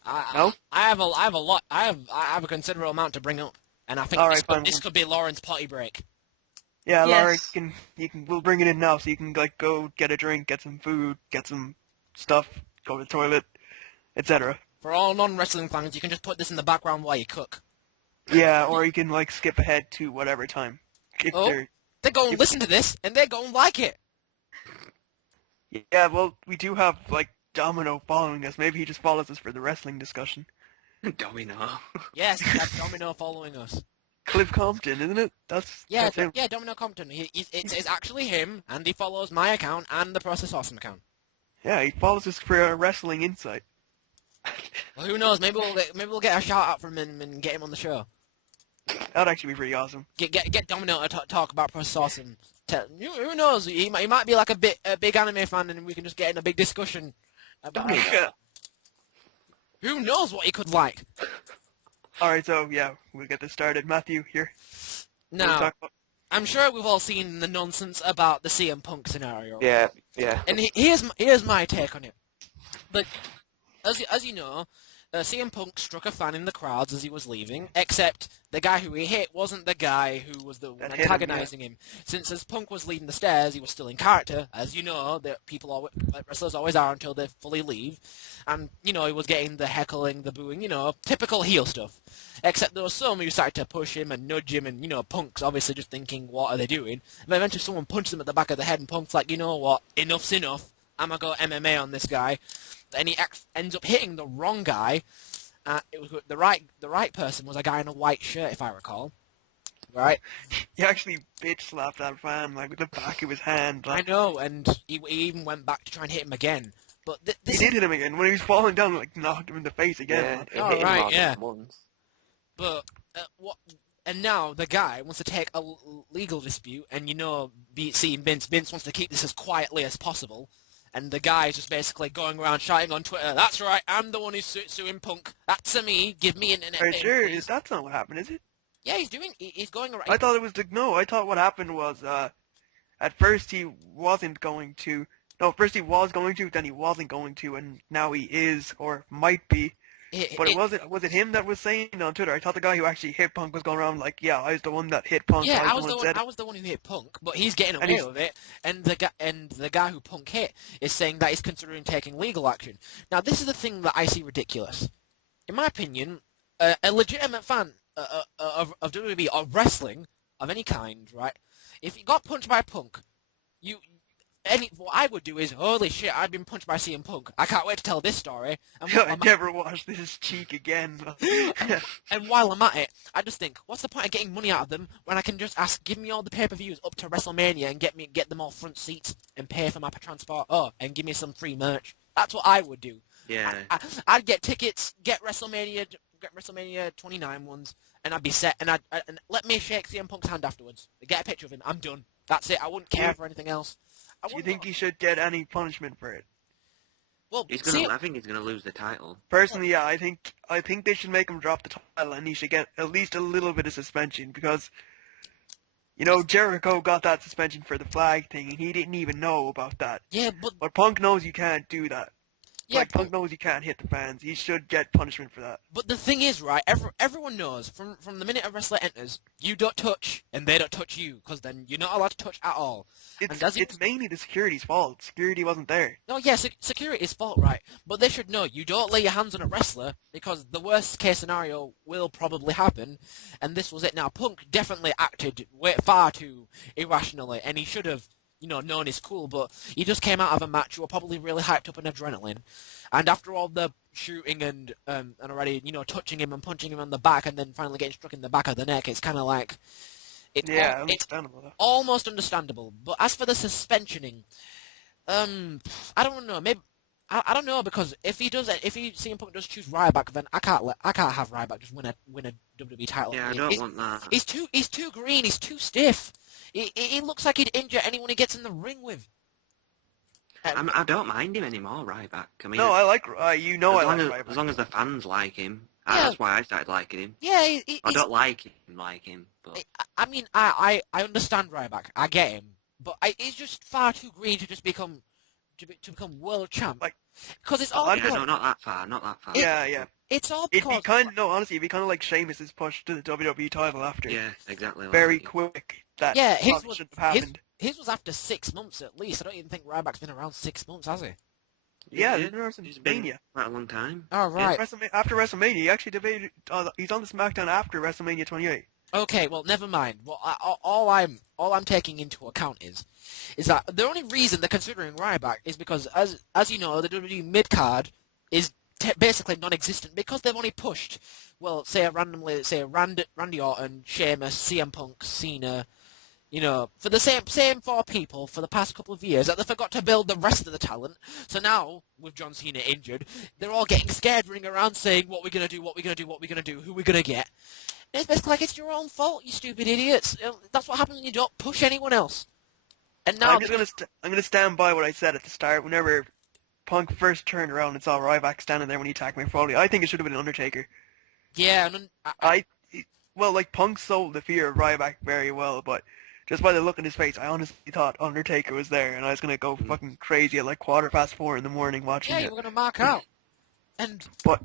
I have a lot. I have a considerable amount to bring up, and I think All this, right, could, fine. this could be Lauren's potty break. Yeah, Laura, Yes. we'll bring it in now, so you can like go get a drink, get some food, get some stuff, go to the toilet, etc. For all non-wrestling fans, you can just put this in the background while you cook. Yeah, or you can like skip ahead to whatever time. If Oh. They go and listen to this, and they go and like it. Yeah, well, we do have like Domino following us. Maybe he just follows us for the wrestling discussion. Domino. Yes, that's Domino following us. Cliff Compton, isn't it? That's him. Yeah, Domino Compton. It's actually him, and he follows my account and the Process Awesome account. Yeah, he follows us for a wrestling insight. Well, who knows? Maybe we'll get a shout out from him and get him on the show. That'd actually be pretty awesome. Get Domino to talk about Process Awesome. Who knows? He might be like a big anime fan, and we can just get in a big discussion about. Yeah. Who knows what he could like? Alright, so yeah, we'll get this started. Matthew, here. What do we Now, talk about? I'm sure we've all seen the nonsense about the CM Punk scenario. Yeah. And here's my take on it. But as you know, CM Punk struck a fan in the crowds as he was leaving, except the guy who he hit wasn't the guy who was the one That hit him, antagonizing him. Since as Punk was leaving the stairs, he was still in character, as you know, that wrestlers always are until they fully leave. And, you know, he was getting the heckling, the booing, you know, typical heel stuff. Except there was some who started to push him and nudge him, and, you know, Punk's obviously just thinking, what are they doing? And then eventually someone punched him at the back of the head, and Punk's like, you know what, enough's enough. I'm gonna go MMA on this guy. And he ends up hitting the wrong guy. It was the right person was a guy in a white shirt, if I recall. Right? He actually bitch slapped that fan like with the back of his hand. I Like, know, and he even went back to try and hit him again. But he this did is, hit him again when he was falling down. Like knocked him in the face again. Yeah, Man. it Oh, hit him right, more than yeah. once. but what? And now the guy wants to take a legal dispute, and you know, seeing Vince wants to keep this as quietly as possible. And the guy's just basically going around shouting on Twitter, "That's right, I'm the one who's suing Punk. That's me. Give me internet." Are you fame, sure? please." That's not what happened, is it? Yeah, he's going around. I thought it was no. I thought what happened was at first he wasn't going to. No, first he was going to, then he wasn't going to, and now he is or might be. But it wasn't. Was it him that was saying on Twitter? I thought the guy who actually hit Punk was going around like, "Yeah, I was the one that hit Punk. Yeah, I was the one that said I was the one who hit Punk, but he's getting And away he's- with it. And the guy who Punk hit is saying that he's considering taking legal action. Now, this is the thing that I see ridiculous. In my opinion, a legitimate fan of WWE or wrestling of any kind, right? If you got punched by Punk, what I would do is, holy shit, I've been punched by CM Punk. I can't wait to tell this story. And I never watched this cheek again." And while I'm at it, I just think, what's the point of getting money out of them when I can just ask, give me all the pay-per-views up to WrestleMania and get them all front seats and pay for my transport? Oh, and give me some free merch. That's what I would do. Yeah. I'd get tickets, get WrestleMania 29 ones, and I'd be set. And and let me shake CM Punk's hand afterwards. Get a picture of him. I'm done. That's it. I wouldn't care for anything else. Do you think he should get any punishment for it? Well, I think he's gonna lose the title. Personally, yeah, I think they should make him drop the title, and he should get at least a little bit of suspension because, you know, Jericho got that suspension for the flag thing, and he didn't even know about that. yeah, But Punk knows you can't do that. yeah, Like Punk knows you can't hit the fans. He should get punishment for that. But the thing is, right, everyone knows from the minute a wrestler enters, you don't touch and they don't touch you, because then you're not allowed to touch at all. It's mainly the security's fault. Security wasn't there. No, yeah, security's fault, right, but they should know you don't lay your hands on a wrestler, because the worst case scenario will probably happen, and this was it. Now, Punk definitely acted far too irrationally, and he should have, you know, known his cool, but he just came out of a match, you were probably really hyped up on adrenaline, and after all the shooting and already, you know, touching him and punching him on the back, and then finally getting struck in the back of the neck, it's kind of like, it's Understandable. almost understandable. But as for the suspensioning, I don't know. Maybe I don't know, because if CM Punk does choose Ryback, then I can't have Ryback just win a WWE title. Yeah, I don't want that. He's too green. He's too stiff. He looks like he'd injure anyone he gets in the ring with. I don't mind him anymore, Ryback. I mean, No, I like I like Ryback. as long as the fans like him. Yeah. That's why I started liking him. Yeah, I don't like him, but I mean, I understand Ryback. I get him, but he's just far too green to just become world champ. Like, because it's all I'm yeah, because, no, not that far. Yeah. it's all It'd because be kind of like Sheamus's push to the WWE title after. Yeah, exactly. Like Very that. quick. That Yeah, probably shouldn't have happened. his was after 6 months at least. I don't even think Ryback's been around 6 months, has he? Yeah, He's there's been WrestleMania. quite a long time. Oh, right. After WrestleMania, he actually debated. He's on the SmackDown after WrestleMania 28. Okay, well, never mind. Well, all I'm taking into account is that the only reason they're considering Ryback is because, as you know, the WWE mid card is basically non-existent because they've only pushed, well, Randy Orton, Sheamus, CM Punk, Cena, you know, for the same four people for the past couple of years, that they forgot to build the rest of the talent. So now, with John Cena injured, they're all getting scared, running around saying, what we're going to do, what we're going to do, what we're going to do, who we're going to get. And it's basically like, it's your own fault, you stupid idiots. That's what happens when you don't push anyone else. And now... I'm gonna stand by what I said at the start. Whenever Punk first turned around and saw Ryback standing there when he attacked Mick Foley, I think it should have been Undertaker. Yeah, and Punk sold the fear of Ryback very well, but just by the look in his face, I honestly thought Undertaker was there, and I was gonna go fucking crazy at like 4:15 in the morning watching yeah, it. you were going to mark out. And... But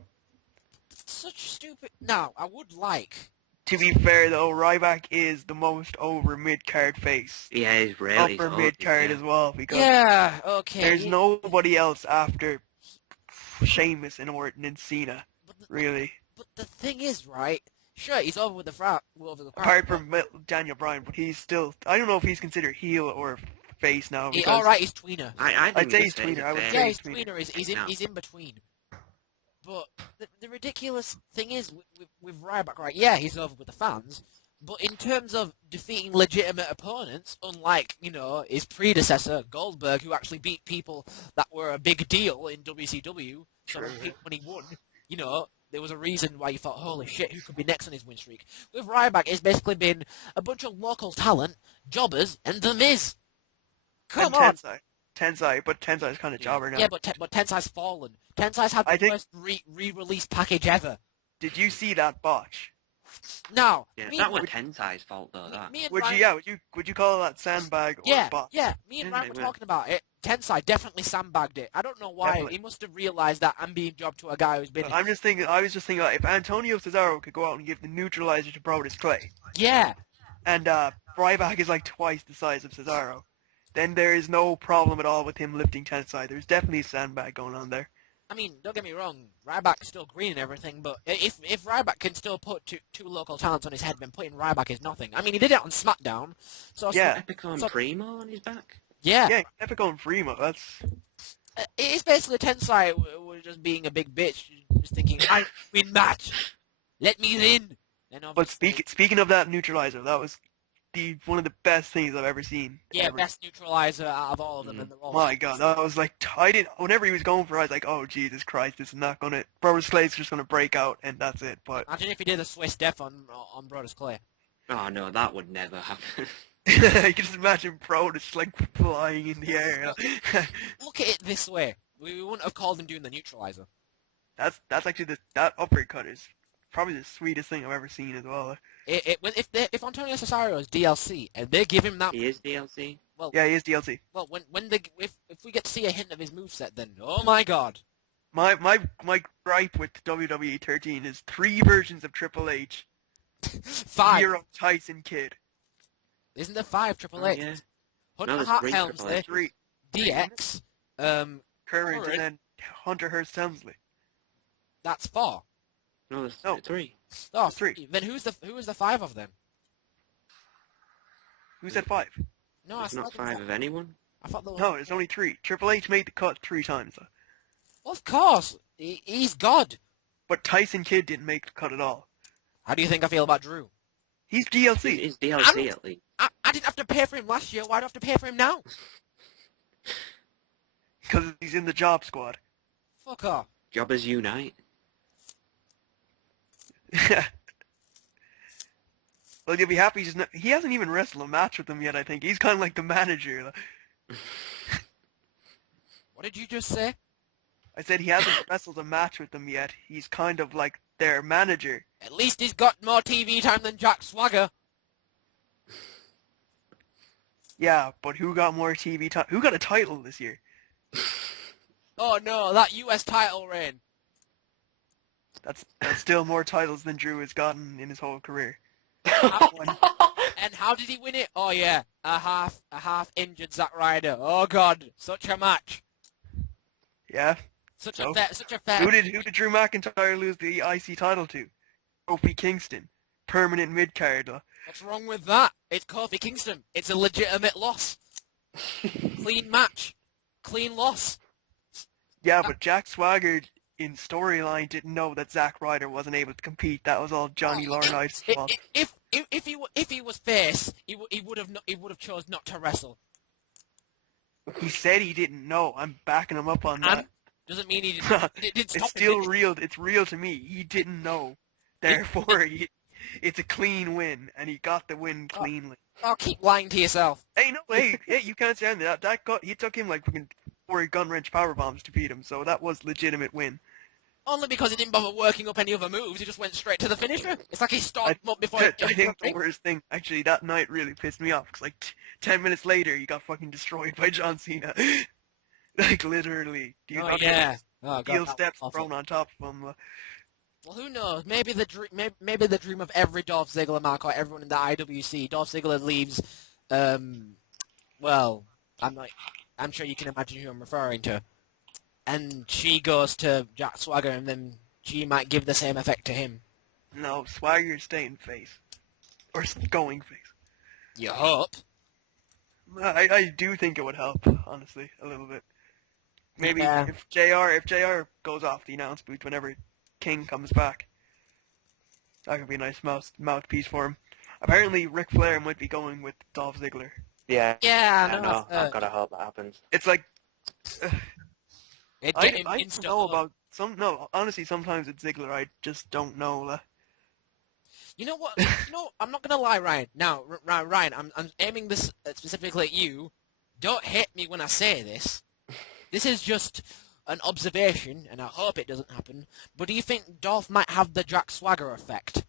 such stupid. Now, I would like. To be fair though, Ryback is the most over mid-card face. Yeah, he's really Upper good, mid-card yeah. as well, because Yeah, okay. there's nobody else after Sheamus and Orton and Cena, But the, really. but the thing is, right? Sure, he's over with the crowd. Apart from Daniel Bryan, but he's still, I don't know if he's considered heel or face now. He, Because all right, he's tweener. I think I'd say he's this is tweener, I would fair. say Yeah, he's he's tweener. tweener. He's in between. But the ridiculous thing is with Ryback, right? Yeah, he's over with the fans. But in terms of defeating legitimate opponents, unlike, his predecessor, Goldberg, who actually beat people that were a big deal in WCW, so when he won, there was a reason why you thought, holy shit, who could be next on his win streak? With Ryback, it's basically been a bunch of local talent, jobbers, and The Miz. Come on! Tensai, but Tensai's kind of jobber now. Yeah, but Tensai's fallen. Tensai's had the worst re-release package ever. Did you see that botch? No. Yeah, that was Tensai's fault though. That. Would you call that sandbag or botch? Yeah. Me and Ryan were talking about it. Tensai definitely sandbagged it. I don't know why. Definitely. He must have realized that I'm being jobbed to a guy who's been. I was just thinking, like, if Antonio Cesaro could go out and give the neutralizer to Brodus Clay, Yeah. and Ryback is like twice the size of Cesaro, then there is no problem at all with him lifting Tensai. There's definitely a sandbag going on there. I mean, don't get me wrong. Ryback's still green and everything, but if Ryback can still put two local talents on his head, then putting Ryback is nothing. I mean, he did it on SmackDown. So Yeah. Epico and Primo on his back. Yeah. Yeah, Epico and Primo. That's. It is basically Tensai was just being a big bitch, just thinking, I win match, let me in. But speaking of that neutralizer, that was one of the best things I've ever seen. Yeah, ever. best neutralizer out of all of them. And they're all My God, that was like, whenever he was going for it, I was like, oh Jesus Christ, this is not gonna, Brodus Clay's just gonna break out, and that's it. But imagine if he did a Swiss Death on Brodus Clay. Oh no, that would never happen. you can just imagine Brodus like flying in the air. Look at it this way: we wouldn't have called him doing the neutralizer. That's actually that uppercut is probably the sweetest thing I've ever seen as well. If Antonio Cesaro is DLC and they give him that, He is DLC. well, Yeah, he is DLC. well, if we get to see a hint of his moveset, then oh my God. My gripe with WWE 13 is 3 versions of Triple H, 5. 0 Tyson Kidd. Isn't there 5 Triple H? Yeah. Hunter No, there's Hart 3 Helmsley, Triple H. 3 DX, Current, Current. and then Hunter Hearst Helmsley. that's 4. No, there's No. 3. Oh, 3. Then who is the 5 of them? Who said 5? No, There's not 5 of anyone. I thought there was. No, there's only 3. Triple H made the cut 3 times, though. Well, of course, he's God. But Tyson Kidd didn't make the cut at all. How do you think I feel about Drew? He's DLC. He's DLC at least. I didn't have to pay for him last year. Why do I have to pay for him now? Because he's in the job squad. Fuck off. Jobbers unite. Well, you'll be happy he hasn't even wrestled a match with them yet, I think. He's kind of like the manager. What did you just say? I said he hasn't wrestled a match with them yet. He's kind of like their manager. At least he's got more TV time than Jack Swagger. Yeah, but who got more TV time? Who got a title this year? Oh no, that US title reign. That's still more titles than Drew has gotten in his whole career. And how did he win it? Oh yeah, a half injured Zack Ryder. Oh God, such a match. Yeah. Such So, a fair. Who did Drew McIntyre lose the IC title to? Kofi Kingston. Permanent mid-card. What's wrong with that? It's Kofi Kingston. It's a legitimate loss. Clean match. Clean loss. Yeah, but Jack Swagger in storyline didn't know that Zack Ryder wasn't able to compete. That was all Johnny Laurinaitis' fault. If he was face, he would have chose not to wrestle. He said he didn't know. I'm backing him up on that. And doesn't mean he didn't. It didn't stop It's still him. real. It's real to me. He didn't know. Therefore, it's a clean win, and he got the win cleanly. Oh, keep lying to yourself. Hey, no, hey, you can't say that. He took him like fucking 4 gun wrench power bombs to beat him, so that was legitimate win. Only because he didn't bother working up any other moves. He just went straight to the finisher. It's like he started him up before. I think the worst thing actually that night really pissed me off because like 10 minutes later he got fucking destroyed by John Cena. Like literally, Oh yeah. Oh god. heel that steps was awful. thrown on top of him. Well, who knows? Maybe maybe the dream of every Dolph Ziggler mark or everyone in the IWC. Dolph Ziggler leaves. Well, I'm sure you can imagine who I'm referring to. And she goes to Jack Swagger, and then she might give the same effect to him. No, Swagger's staying face. Or going face. You hope. I do think it would help, honestly, a little bit. Maybe Yeah. if JR goes off the announce booth whenever King comes back, that could be a nice mouthpiece for him. Apparently, Ric Flair might be going with Dolph Ziggler. Yeah. Yeah, I know. I've got to hope that happens. It's like It'd I get him don't instant know up. about some. No, honestly, sometimes it's Ziggler. I just don't know. You know what? No, I'm not gonna lie, Ryan. Now, Ryan, I'm aiming this specifically at you. Don't hate me when I say this. This is just an observation, and I hope it doesn't happen. But do you think Dolph might have the Jack Swagger effect,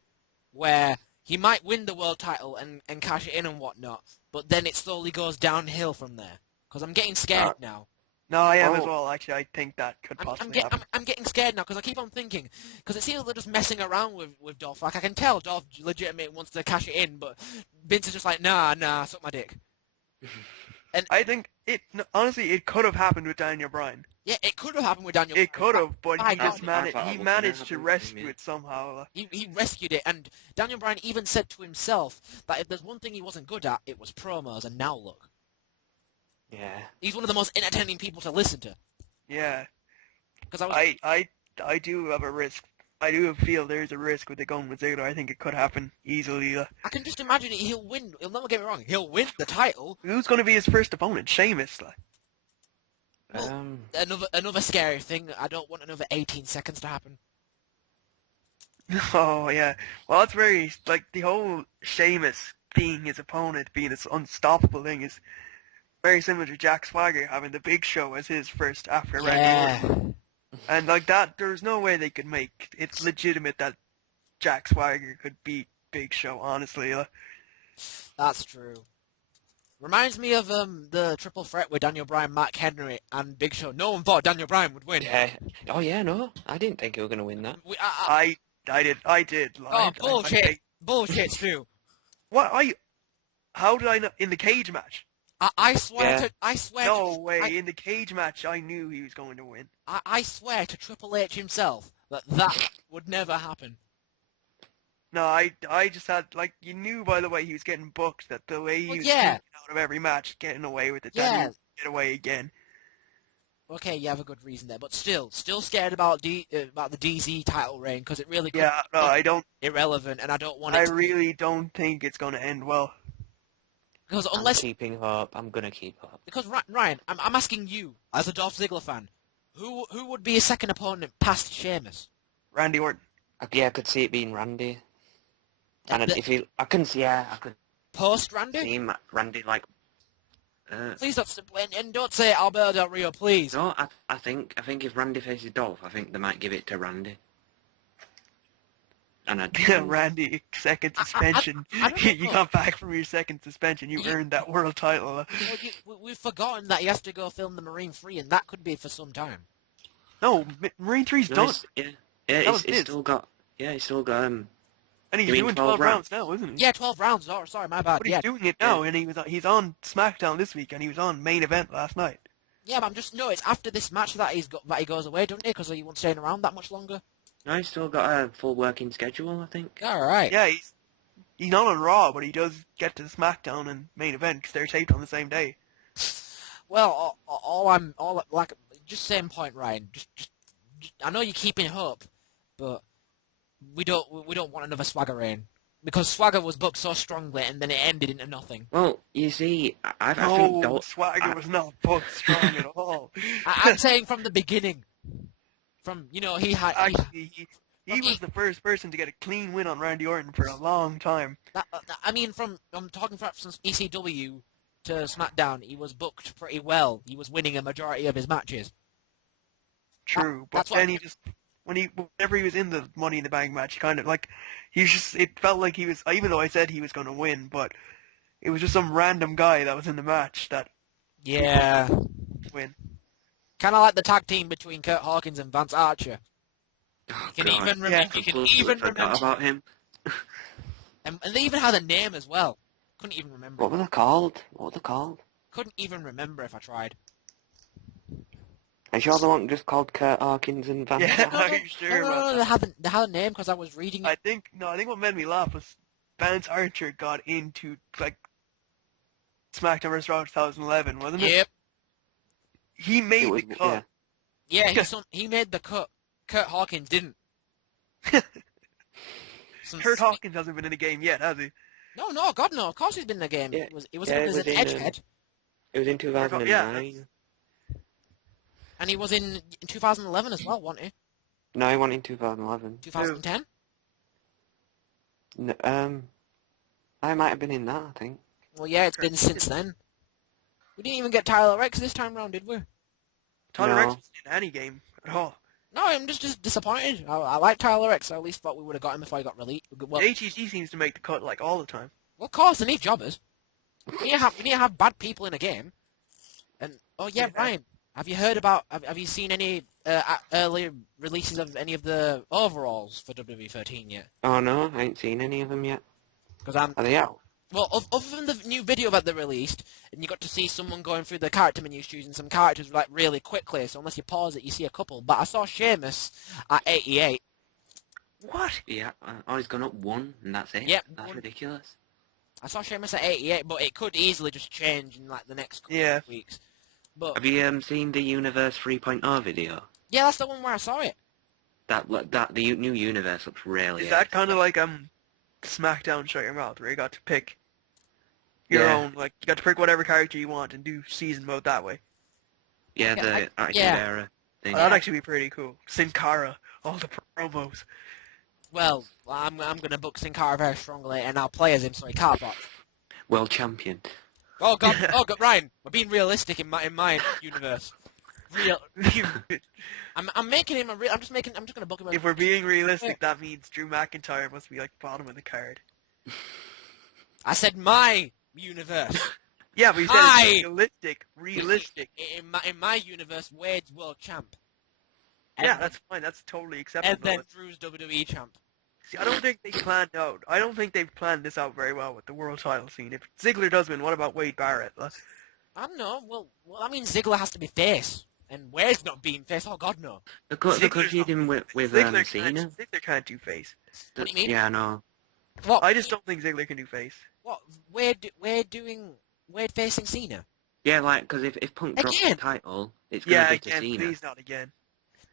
where he might win the world title and cash it in and whatnot, but then it slowly goes downhill from there? Because I'm getting scared now. No, I am Oh. as well. Actually, I think that could possibly happen. I'm getting scared now because I keep on thinking, because it seems like they're just messing around with Dolph. Like, I can tell Dolph legitimately wants to cash it in, but Vince is just like, nah, suck my dick. I think honestly, it could have happened with Daniel Bryan. Yeah, it could have happened with Daniel. It could have, but by he God, just I managed. thought it He was gonna managed to happen, rescue yeah. it somehow. He rescued it, and Daniel Bryan even said to himself that if there's one thing he wasn't good at, it was promos, and now look. Yeah. He's one of the most entertaining people to listen to. Yeah, Because I do have a risk. I do feel there's a risk with it going with Ziggler. I think it could happen easily. I can just imagine it. He'll win. He'll never get me wrong. He'll win the title. Who's going to be his first opponent? Sheamus. Well, Another scary thing. I don't want another 18 seconds to happen. Oh yeah. Well, that's very the whole Sheamus being his opponent, being this unstoppable thing is very similar to Jack Swagger having the Big Show as his first after Randy Orton. And like that, there's no way they could make it's legitimate that Jack Swagger could beat Big Show. Honestly, That's true. Reminds me of the triple threat with Daniel Bryan, Mark Henry, and Big Show. No one thought Daniel Bryan would win. Yeah. Oh yeah, no. I didn't think you were going to win that. I did. Oh, bullshit! Bullshit, Stu. What? How did I know? In the cage match? I swear Yeah. to. I swear. No way. In the cage match, I knew he was going to win. I swear to Triple H himself that would never happen. No, I just had you knew by the way he was getting booked that the way he was yeah. sneaking out of every match, getting away with it, that Yeah. he would get away again. Okay, you have a good reason there, but still scared about the DZ title reign because it really could Yeah, no, I don't. irrelevant, and I don't want I it. To really don't think it's going to end well. because I'm unless keeping hope. I'm going to keep hope. because Ryan, I'm asking you as a Dolph Ziggler fan, who would be a second opponent past Sheamus? Randy Orton. Yeah, I could see it being Randy. And I could Post Randy? see Randy Please don't and don't say Alberto Del Rio, please. No, I think if Randy faces Dolph, I think they might give it to Randy. And Randy, second suspension. I don't You know. got back from your second suspension. You earned that world title. Well, we've forgotten that he has to go film the Marine 3, and that could be for some time. No, Marine 3's done. He's still got And he's You mean doing 12 12 rounds now, isn't he? Yeah, 12 rounds. Oh, sorry, my bad. But he's Yeah, doing it now, and he's on SmackDown this week, and he was on main event last night. yeah, but it's after this match that he goes away, don't he? Because he won't stay around that much longer. No, he's still got a full working schedule, I think. All right. Yeah, he's not on Raw, but he does get to SmackDown and main event because they're taped on the same day. Well, just same point, Ryan. Just I know you're keeping hope, but we don't want another Swagger reign because Swagger was booked so strongly and then it ended into nothing. Well, you see, I think No, Swagger was not booked strong at all. I'm saying from the beginning. He had. Actually, he was the first person to get a clean win on Randy Orton for a long time. I'm talking from ECW to SmackDown, he was booked pretty well. He was winning a majority of his matches. True, but that's what then whenever he was in the Money in the Bank match, it felt like he was, even though I said he was going to win, but it was just some random guy that was in the match that Yeah. win. Kind of like the tag team between Kurt Hawkins and Vance Archer. Oh, You can God. even, Yeah. you can Completely even forgot remember, about him. and they even had a name as well. Couldn't even remember. What were they called? What were they called? Couldn't even remember if I tried. Are you sure they weren't just called Kurt Hawkins and Van Yeah, No, Damme? are you sure about no, that? they had a name because I was reading it. I think what made me laugh was Vance Archer got into, like, SmackDown vs. Raw 2011, wasn't it? Yep. He It made was, the yeah. cut. Yeah, he made the cut. Kurt Hawkins didn't. Kurt Hawkins hasn't been in a game yet, has he? No, God no. Of course he's been in the game. Yeah, He was yeah, in it as was an in, edgehead, it was in Yeah, 2009. and he was in 2011 as well, wasn't he? No, he went in 2011. 2010. I might have been in that, I think. Well, yeah, it's been since then. We didn't even get Tyler Rex this time round, did we? Tyler No. Rex wasn't in any game at all. No, I'm just disappointed. I like Tyler Rex. I at least thought we would have got him before he got released. Well, ATT seems to make the cut like all the time. of course, they need jobbers. We need to have bad people in a game. And oh yeah, Yeah. Ryan, have you heard about? Have you seen any early releases of any of the overalls for WWE 13 yet? Oh no, I ain't seen any of them yet. Because I'm Are they out? well, other than the new video that they released, and you got to see someone going through the character menus choosing some characters like really quickly. So unless you pause it, you see a couple. But I saw Sheamus at 88. What? Yeah. Oh, he's gone up one, and that's it? Yep, That's one. ridiculous. I saw Sheamus at 88, but it could easily just change in like the next couple Yeah. of weeks. But Have you seen the Universe 3.0 video? yeah, that's the one where I saw it. The new universe looks really Is that kind of like SmackDown Shut Your Mouth, where you got to pick your Yeah. own, like you got to pick whatever character you want and do season mode that way? Yeah, Yeah, the Attitude yeah. Era thing. That'd actually be pretty cool. Sin Cara, all the promos. Well, I'm gonna book Sin Cara very strongly, and I'll play as him so he can't box. World champion. Oh god, Ryan, we're being realistic in my universe. Real. I'm making him a real. I'm just gonna book him. If we're being realistic, that means Drew McIntyre must be like bottom of the card. I said my universe. Yeah, but you said it's realistic. In my universe, Wade's world champ. Yeah, And- that's fine. That's totally acceptable. And then Drew's WWE champ. See, I don't think they planned out. I don't think they've planned this out very well with the world title scene. If Ziggler does win, what about Wade Barrett? I don't know. Well, I mean, Ziggler has to be face, and Wade's not being face. Oh God, no. They could Ziggler's feed him with Ziggler Cena. can't do face. What do you mean? Yeah, I know. What? I just don't think Ziggler can do face. What? Wade facing Cena? Yeah, like, because if Punk drops the Again? title, it's going Yeah, to be to again, Cena. please not again.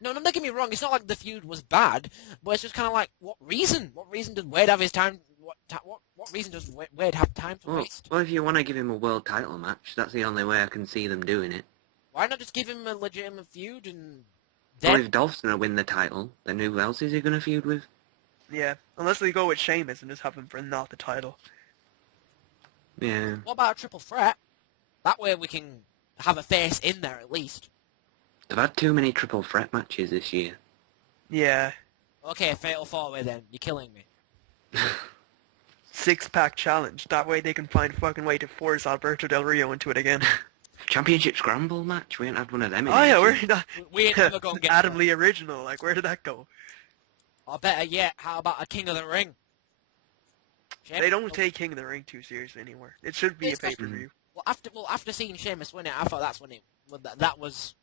No, don't get me wrong. It's not like the feud was bad, but it's just kind of like, what reason? What reason does Wade have his time? What reason does Wade have time to waste? Well, if you want to give him a world title match, that's the only way I can see them doing it. Why not just give him a legitimate feud and Or then? if Dolph's going to win the title, then who else is he going to feud with? Yeah, unless they go with Sheamus and just have him for not the title. Yeah. What about a triple threat? That way we can have a face in there at least. They've had too many triple threat matches this year. Yeah, Okay, fatal four-way then. You're killing me. 6-pack challenge. That way they can find a fucking way to force Alberto Del Rio into it again. Championship Scramble match? We ain't had one of them in Oh yeah, ages. we're not. We ain't never gonna get Adam that. Lee original. Like, where did that go? Or better yet, how about a King of the Ring? They don't take King of the Ring too seriously anymore. It should be a It's not- pay-per-view. Well, after seeing Sheamus win it, I thought that's when that was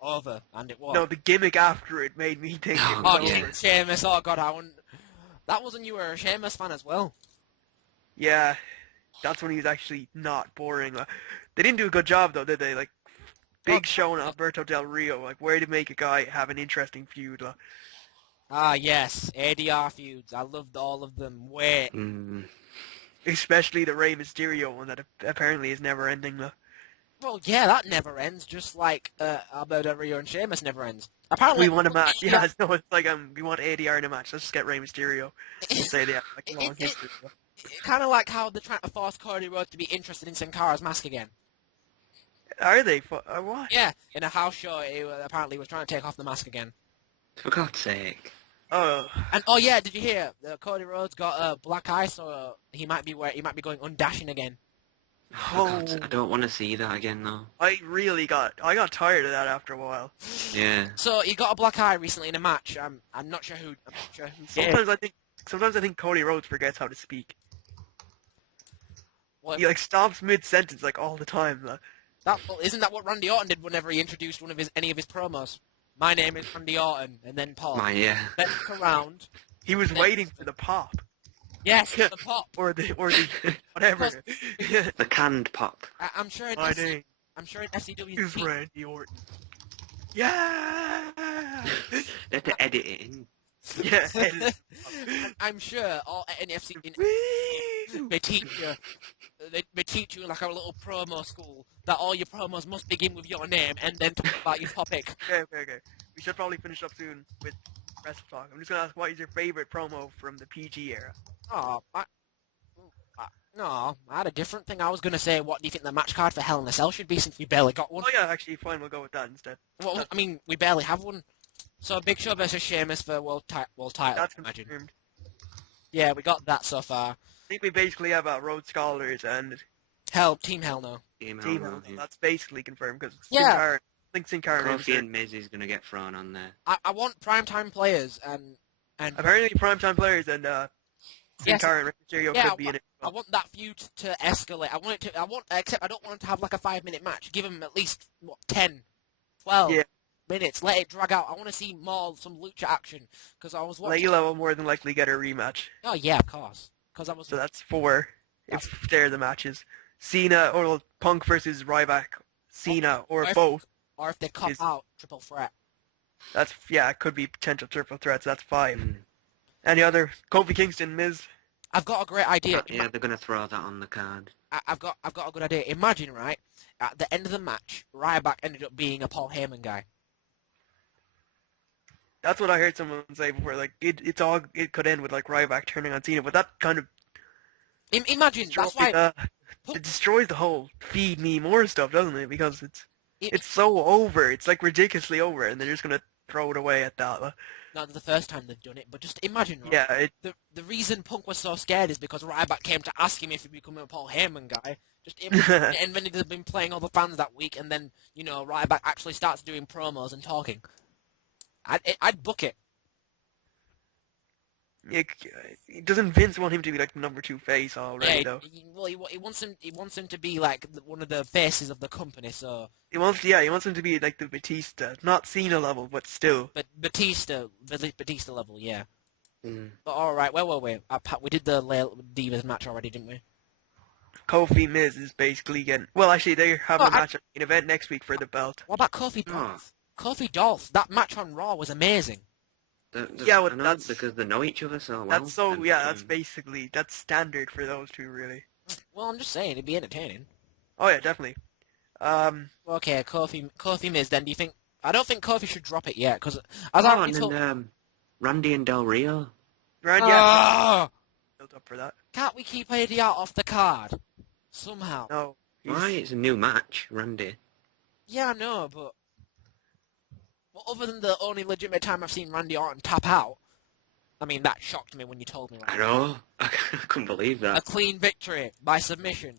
over, and it was. No, the gimmick after it made me think it Oh, was Oh, yeah. over. King Sheamus! Oh God, that was when you were a Sheamus fan as well. Yeah, that's when he was actually not boring. They didn't do a good job though, did they? Like, Big Show and Alberto Del Rio, like, where to make a guy have an interesting feud. Ah, yes, ADR feuds. I loved all of them. Wait, Especially the Rey Mysterio one that apparently is never ending. well, yeah, that never ends. Just like Alberto Del Rio and Sheamus never ends. Apparently, We want a match. Yeah, no, it's like we want ADR in a match. Let's just get Rey Mysterio. We'll say they have like a long history. Kind of like how they're trying to force Cody Rhodes to be interested in Sin Cara's mask again. Are they? What? Yeah, in a house show, he apparently was trying to take off the mask again. For God's sake. Oh, And oh yeah, did you hear? Cody Rhodes got a black eye, so he might be going undashing again. Oh, God, I don't want to see that again, though. I got tired of that after a while. Yeah. So he got a black eye recently in a match. I'm not sure who. I'm not sure who. Sometimes I think Cody Rhodes forgets how to speak. What, He like stops mid sentence like all the time. isn't that what Randy Orton did whenever he introduced any of his promos? My name is Randy Orton, and then pop. Yeah. Then look around. He was waiting for the pop Yes, the pop. or the whatever. The canned pop. I'm sure in My name FCW. is Randy Orton. Yeah. They have to edit it in. Yeah. I'm sure all NFC Woo! they teach you like a little promo school that all your promos must begin with your name and then talk about your topic. Okay. We should probably finish up soon with wrestle talk. I'm just gonna ask, what is your favorite promo from the PG era? No, I had a different thing I was going to say. What do you think the match card for Hell in a Cell should be, since we barely got one? Oh yeah, actually, fine. We'll go with that instead. Well, I mean, we barely have one. So Big Show versus Sheamus for world title. That's imagine. confirmed. Yeah, we got that so far. I think we basically have Road Scholars and Team Hell no. Team Hell. That's basically confirmed because Yeah. I think Sin Cara. Kofi and Miz is gonna get thrown on there. I want primetime players and apparently primetime players and Sin Cara and Rey Mysterio could be in it. I want that feud to escalate. Except I don't want it to have like a 5-minute match. Give them at least 10, 12 minutes. Let it drag out. I want to see some lucha action because I was watching. Layla will more than likely get a rematch. Oh yeah, of course. Because I was. So that's 4. If they're the matches, Cena or Punk versus Ryback, Cena or both. Or if they cop out, triple threat. That's it could be potential triple threats. That's 5. Any other? Kofi Kingston, Miz. I've got a great idea. Yeah, they're gonna throw that on the card. I've got a good idea. Imagine, right, at the end of the match, Ryback ended up being a Paul Heyman guy. That's what I heard someone say before. Like it could end with like Ryback turning on Cena, but that kind of imagine that's why it destroys the whole feed me more stuff, doesn't it? Because it's so over. It's like ridiculously over, and they're just gonna throw it away at that. Not the first time they've done it, but just imagine, right? Yeah. The reason Punk was so scared is because Ryback came to ask him if he'd become a Paul Heyman guy. Just imagine, and then he'd been playing all the fans that week, and then Ryback actually starts doing promos and talking. I'd book it. Doesn't Vince want him to be like the number 2 face already though? Well, he wants him to be like one of the faces of the company. So he wants him to be like the Batista, not Cena level, but still. But Batista level, yeah. Mm. But all right, where were we? We did the Divas match already, didn't we? Kofi Miz is basically getting. Well, actually, they have a match at an event next week for the belt. What about Kofi Dolph? Kofi Dolph, that match on Raw was amazing. That's because they know each other so well. That's standard for those two, really. Well, I'm just saying, it'd be entertaining. Oh yeah, definitely. Okay, Kofi Miz. Then do you think? I don't think Kofi should drop it yet because Randy and Del Rio. Randy, built up for that. Can't we keep ADR off the card somehow? No. Why? It's a new match, Randy. Yeah, I know, but other than the only legitimate time I've seen Randy Orton tap out, I mean, that shocked me when you told me. I know. I couldn't believe that. A clean victory by submission.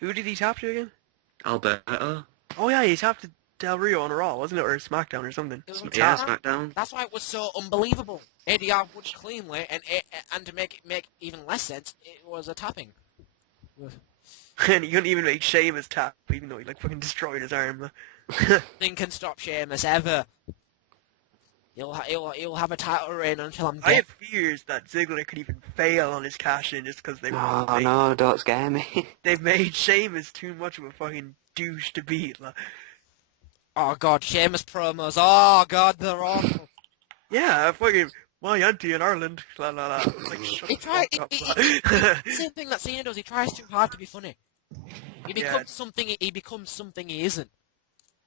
Who did he tap to again? Alberto. Oh yeah, he tapped to Del Rio on a Raw, wasn't it, or SmackDown or something? Yeah, SmackDown. That's why it was so unbelievable. ADR was cleanly, and to make it make even less sense, it was a tapping. And he couldn't even make Sheamus tap, even though he like fucking destroyed his arm. Nothing can stop Sheamus ever. He'll have a title reign until I'm dead. I have fears that Ziggler could even fail on his cash-in just because they Oh no, don't scare me. They've made Sheamus too much of a fucking douche to beat. Like. Oh god, Sheamus promos. Oh god, they're awful. Yeah, fucking my auntie in Ireland. La la la. Like, Same thing that Cena does. He tries too hard to be funny. He becomes something. He becomes something he isn't.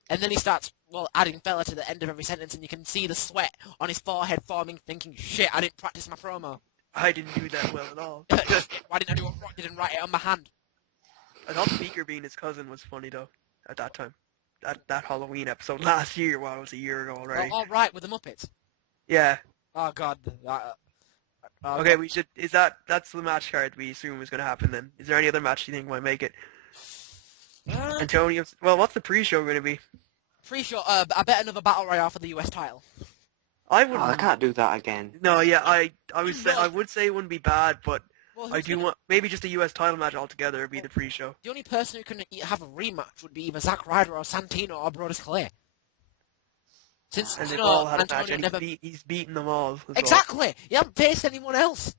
And then he starts, adding fella to the end of every sentence, and you can see the sweat on his forehead forming, thinking, shit, I didn't practice my promo. I didn't do that well at all. Why didn't I do what Rock did and write it on my hand? I thought Beaker being his cousin was funny, though, at that time. That Halloween episode last year, it was a year ago already. Oh, right, with the Muppets. Yeah. Oh, God. Okay, we should. That's the match card we assume is going to happen then? Is there any other match you think might make it? Antonio. Well, what's the pre-show going to be? Pre-show, I bet another battle royale for the US title. I Oh, wouldn't. I can't do that again. No, yeah, I would say it wouldn't be bad, but Well, I do want maybe just a US title match altogether would be the pre-show. the only person who can have a rematch would be either Zack Ryder or Santino or Brodus Clay. Since And you they've know, all had a Antonio match, and never... he's beaten them all. As Exactly! He hasn't faced anyone else.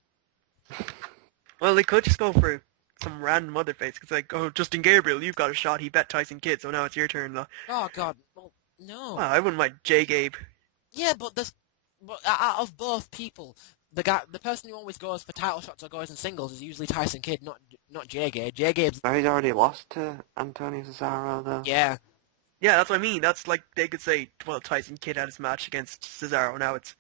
Well, they could just go for some random other face. It's like, oh, Justin Gabriel, you've got a shot. He bet Tyson Kidd, so now it's your turn. Oh god, well, no. Well, I wouldn't mind J Gabe. Yeah, but out of both people, the person who always goes for title shots or goes in singles is usually Tyson Kidd, not J Gabe. J Gabe's... But he's already lost to Antonio Cesaro, though. Yeah. Yeah, that's what I mean. That's like they could say, well, Tyson Kidd had his match against Cesaro. Now it's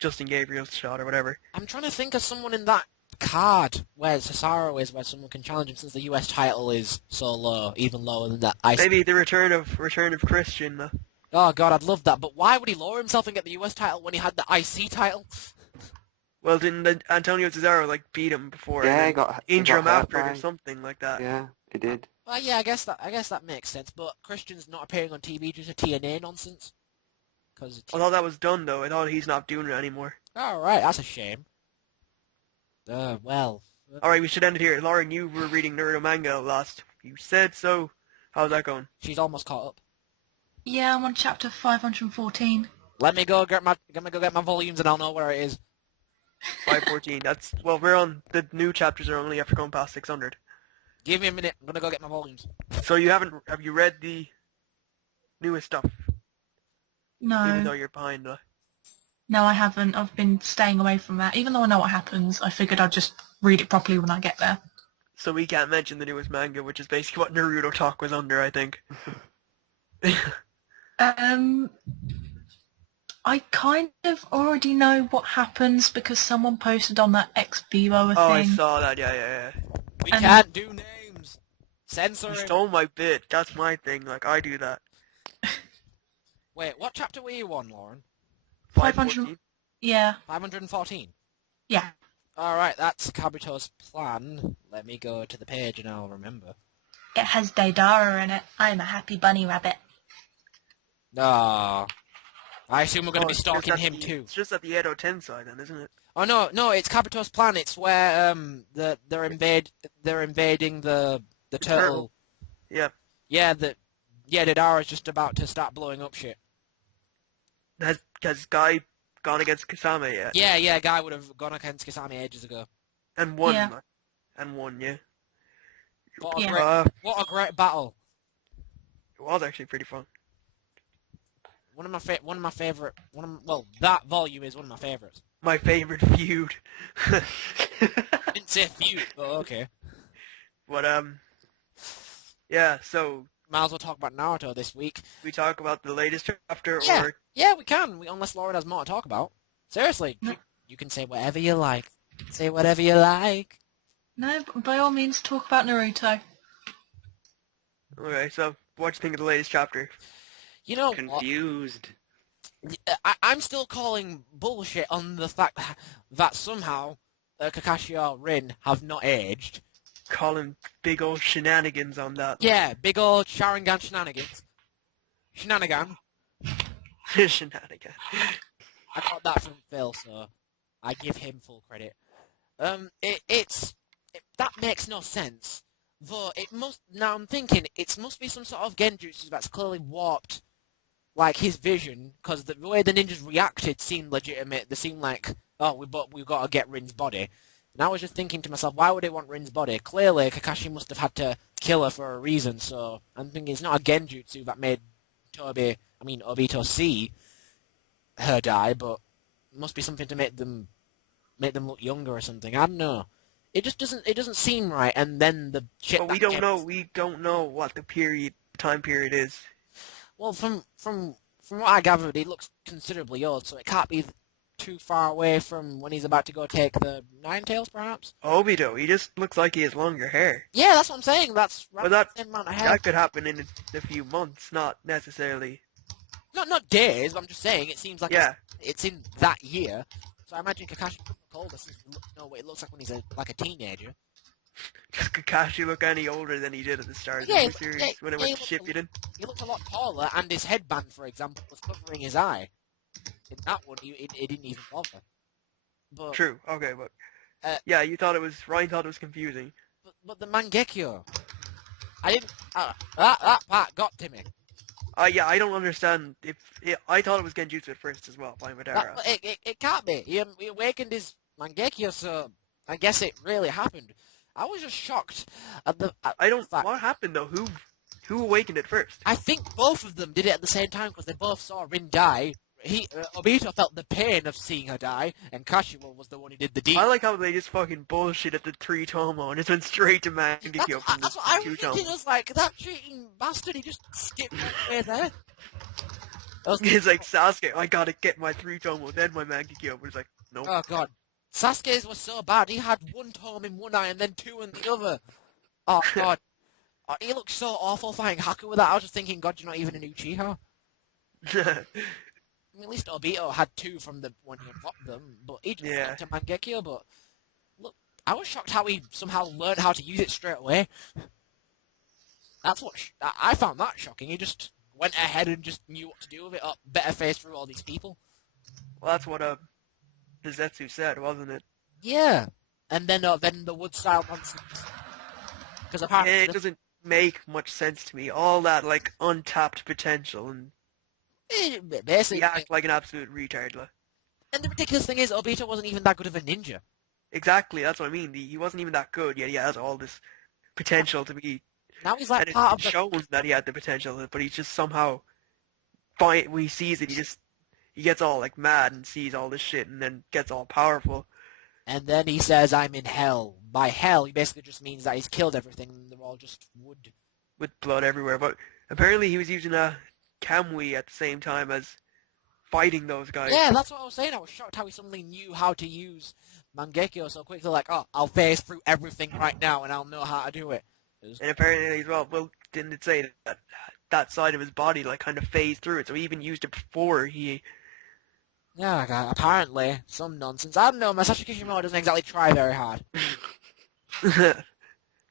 Justin Gabriel's shot or whatever. I'm trying to think of someone in that card where Cesaro is, where someone can challenge him since the US title is so low, even lower than that. Maybe the return of Christian. Oh god, I'd love that. But why would he lower himself and get the US title when he had the IC title? Well, didn't Antonio Cesaro like beat him before? Yeah, and he got injure him hurt after it by or something like that. Yeah, he did. Well, yeah, I guess that makes sense. But Christian's not appearing on TV due to TNA nonsense. Cause I thought that was done though. I thought he's not doing it anymore. all right, that's a shame. Well. All right, we should end it here. Lauren, you were reading Naruto manga last. You said so. How's that going? She's almost caught up. Yeah, I'm on chapter 514. Let me go get my volumes and I'll know where it is. 514. We're on the new chapters are only after going past 600. Give me a minute. I'm gonna go get my volumes. So have you read the newest stuff? Even though No. you're behind. No, I haven't. I've been staying away from that. Even though I know what happens, I figured I'd just read it properly when I get there. So we can't mention the newest manga, which is basically what Naruto Talk was under, I think. I kind of already know what happens because someone posted on that Expo thing. Oh, I saw that. Yeah. We And- can't do names. Censor You him. stole my bit. That's my thing. Like, I do that. Wait, what chapter were you on, Lauren? 514. Yeah. 514. Yeah. Alright, that's Kabuto's plan. Let me go to the page and I'll remember. It has Daidara in it. I'm a happy bunny rabbit. Ah. I assume we're going to be it's just stalking at him the- too. It's just at the Edo 10 side then, isn't it? Oh no, it's Kabuto's plan. It's where they're invading the turtle. Yep. Yeah, Dodara's just about to start blowing up shit. Has Guy gone against Kasame yet? Yeah, guy would have gone against Kasami ages ago. And won. Yeah. And won, yeah. What a Yeah. great battle. It was actually pretty fun. That volume is one of my favorites. My favorite feud. I didn't say feud, but okay. But, yeah, so Might as well talk about Naruto this week. we talk about the latest chapter Yeah. or... Yeah, we can, unless Lauren has more to talk about. Seriously, No. you can say whatever you like. Say whatever you like. No, but by all means, talk about Naruto. Okay, so what do you think of the latest chapter? You know what? Confused. I'm still calling bullshit on the fact that somehow Kakashi or Rin have not aged. Calling big old shenanigans on that. Yeah, big old Sharingan shenanigans. Shenanigan. Shenanigan. I got that from Phil, so I give him full credit. That makes no sense. Though now I'm thinking, it must be some sort of genjutsu that's clearly warped, like, his vision, because the way the ninjas reacted seemed legitimate. They seemed like, oh, we've got to get Rin's body. And I was just thinking to myself, why would they want Rin's body? Clearly, Kakashi must have had to kill her for a reason, so I'm thinking it's not a genjutsu that made Obito see her die, but it must be something to make them look younger or something. I don't know. It just doesn't seem right. And then the shit. But we don't know what the time period is. Well, from what I gathered, he looks considerably old, so it can't be too far away from when he's about to go take the Nine Tails, perhaps. Obito, he just looks like he has longer hair. Yeah, that's what I'm saying. That's But the same amount of hair. That could happen in a few months, not necessarily. Not days. But I'm just saying it seems like Yeah. it's in that year. So I imagine Kakashi older since we know what it looks like when he's like a teenager. Just Kakashi look any older than he did at the start of the Yeah, new series when it went to Shippuden. He looked a lot taller, and his headband, for example, was covering his eye. In that one, he didn't even bother. But True. Okay, but Uh, yeah, Ryan thought it was confusing. but the Mangekyo, I didn't. That part got to me. Yeah, I don't understand I thought it was Genjutsu at first as well by Madara. It can't be. He awakened his Mangekyo, so I guess it really happened. I was just shocked at the. Fact. What happened though? Who awakened it first? I think both of them did it at the same time because they both saw Rin die. Obito felt the pain of seeing her die, and Kashiwa was the one who did the deed. I like how they just fucking bullshit at the 3 Tomo and just went straight to Mangekyo from That's the what I 2 was Tomo. thinking. I was like, that cheating bastard, he just skipped right there. It's like Sasuke, I gotta get my 3 Tomo, then my Mangekyo. But it's like, nope. Oh god. Sasuke's was so bad, he had one tome in one eye and then two in the other. Oh god. Oh, he looked so awful fighting Haku with that. I was just thinking, god, you're not even an Uchiha. I mean, at least Obito had two from the when he dropped them, but he just went to Mangekyo. But look, I was shocked how he somehow learned how to use it straight away. That's what I found that shocking. He just went ahead and just knew what to do with it. Better face through all these people. Well, that's what the Zetsu said, wasn't it? Yeah, and then the wood style nonsense. Because apparently it doesn't make much sense to me. All that like untapped potential and. Basically, he acts like an absolute retard. And the ridiculous thing is, Obito wasn't even that good of a ninja. Exactly, that's what I mean. He wasn't even that good, yet he has all this potential to be. Now he's like and part it of shows that he had the potential, but he's just somehow. When he sees it, he gets all like mad and sees all this shit, and then gets all powerful. And then he says, "I'm in hell." By hell, he basically just means that he's killed everything, and they're all just wood. With blood everywhere, but apparently he was using a Kamui at the same time as fighting those guys. Yeah, that's what I was saying. I was shocked how he suddenly knew how to use Mangekyo so quickly. Like, oh, I'll phase through everything right now, and I'll know how to do it. And apparently as well, didn't it say that side of his body like kind of phased through it? So he even used it before he. Yeah, apparently some nonsense. I don't know. Masashi Kishimoto doesn't exactly try very hard.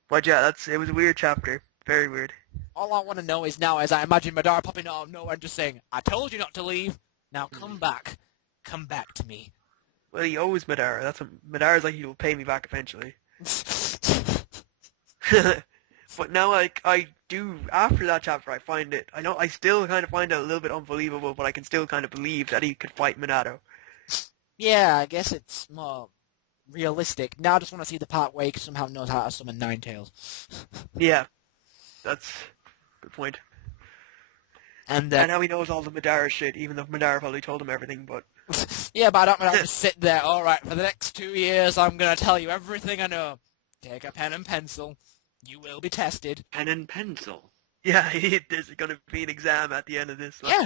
But yeah, it was a weird chapter. Very weird. All I want to know is now, as I imagine Madara popping out of nowhere and just saying, "I told you not to leave. Now come back. Come back to me." Well, he owes Madara. Madara's like, he'll pay me back eventually. But now, like, I do, after that chapter, I still kind of find it a little bit unbelievable, but I can still kind of believe that he could fight Minato. Yeah, I guess it's more realistic. Now I just want to see the part where he somehow knows how to summon Nine Tails. Yeah, that's a good point. And how he knows all the Madara shit, even though Madara probably told him everything, but... Yeah, but I don't want to just sit there, alright, for the next 2 years I'm going to tell you everything I know. Take a pen and pencil. You will be tested. Pen and pencil? Yeah, there's going to be an exam at the end of this. Like, yeah,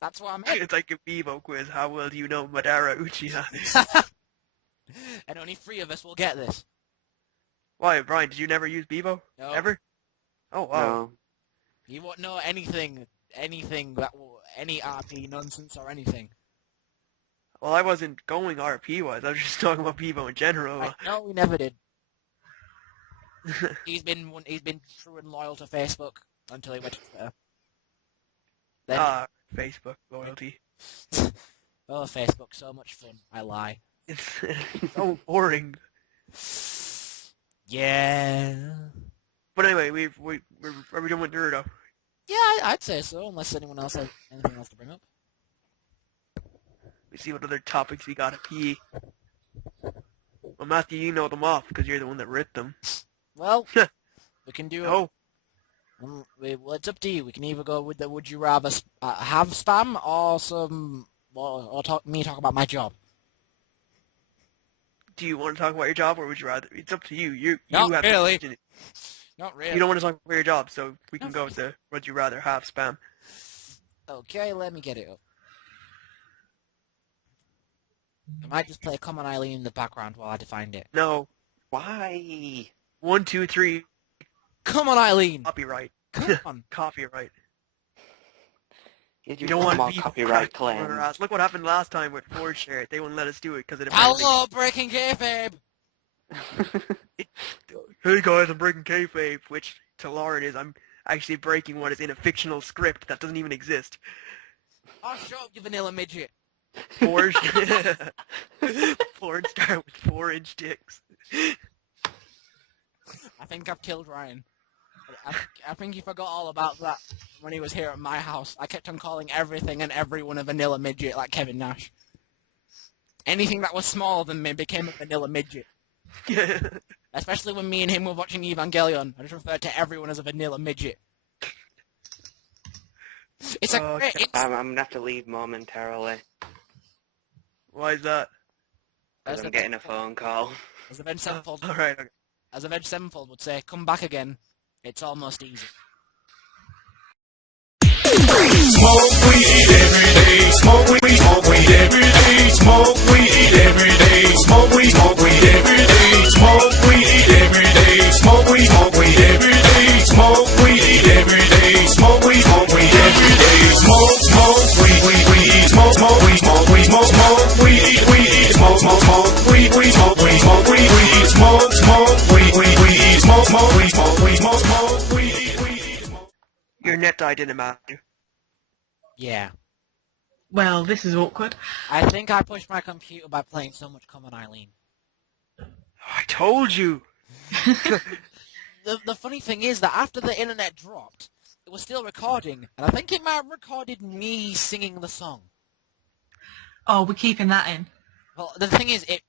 that's what I meant. It's like a Vivo quiz. How well do you know Madara Uchiha? And only 3 of us will get this. Why, Brian, did you never use Vivo? No. Ever? Oh, wow. No. You won't know anything that will, any RP nonsense or anything. Well, I wasn't going RP-wise. I was just talking about Vivo in general. No, we never did. He's been true and loyal to Facebook until he went to Twitter. Then, Facebook loyalty. oh, Facebook, so much fun. I lie. It's so boring. Yeah. But anyway, are we done with Naruto? Yeah, I'd say so, unless anyone else has anything else to bring up. We see what other topics we got at PE. Well, Matthew, you know them off because you're the one that wrote them. Well, we can do. Oh. Well, it's up to you. We can either go with the would you rather have spam or talk about my job. Do you want to talk about your job or would you rather? It's up to you. You Not have really. to. Not really. You don't want to talk about your job, so we can go to would you rather have spam. Okay, let me get it up. I might just play Common Eileen in the background while I define it. No. Why? 1, 2, 3. Come on, Eileen! Copyright. Come on. Copyright. You We don't want more people copyright cracking on our claims. ass. Look what happened last time with Ford Share. They wouldn't let us do it because of the Hello, breaking kayfabe. Hey guys, I'm breaking kayfabe, which to Lauren is I'm actually breaking what is in a fictional script that doesn't even exist. I'll show up, you vanilla midget. Ford start with 4-inch dicks. I think I've killed Ryan. I think he forgot all about that when he was here at my house. I kept on calling everything and everyone a vanilla midget, like Kevin Nash. Anything that was smaller than me became a vanilla midget. Especially when me and him were watching Evangelion. I just referred to everyone as a vanilla midget. It's a Okay. great... I'm gonna have to leave momentarily Why is that? because I'm getting a phone call. As Avenged Sevenfold, Alright, okay. as Avenged Sevenfold would say, come back again. It's almost easy. Smoke weed every day. Smoke weed every day. Smoke weed every day. Smoke weed every day. Smoke weed every day. Smoke weed every day. Smoke weed every day. Smoke weed every day. Smoke weed. Smoke weed. Smoke weed. Smoke weed. Smoke weed. Smoke weed. Smoke weed. Smoke weed. Smoke weed. Your net die didn't matter. Yeah. Well, this is awkward. I think I pushed my computer by playing so much Common Eileen. I told you! The funny thing is that after the internet dropped, it was still recording, and I think it might have recorded me singing the song. Oh, we're keeping that in. Well, the thing is, it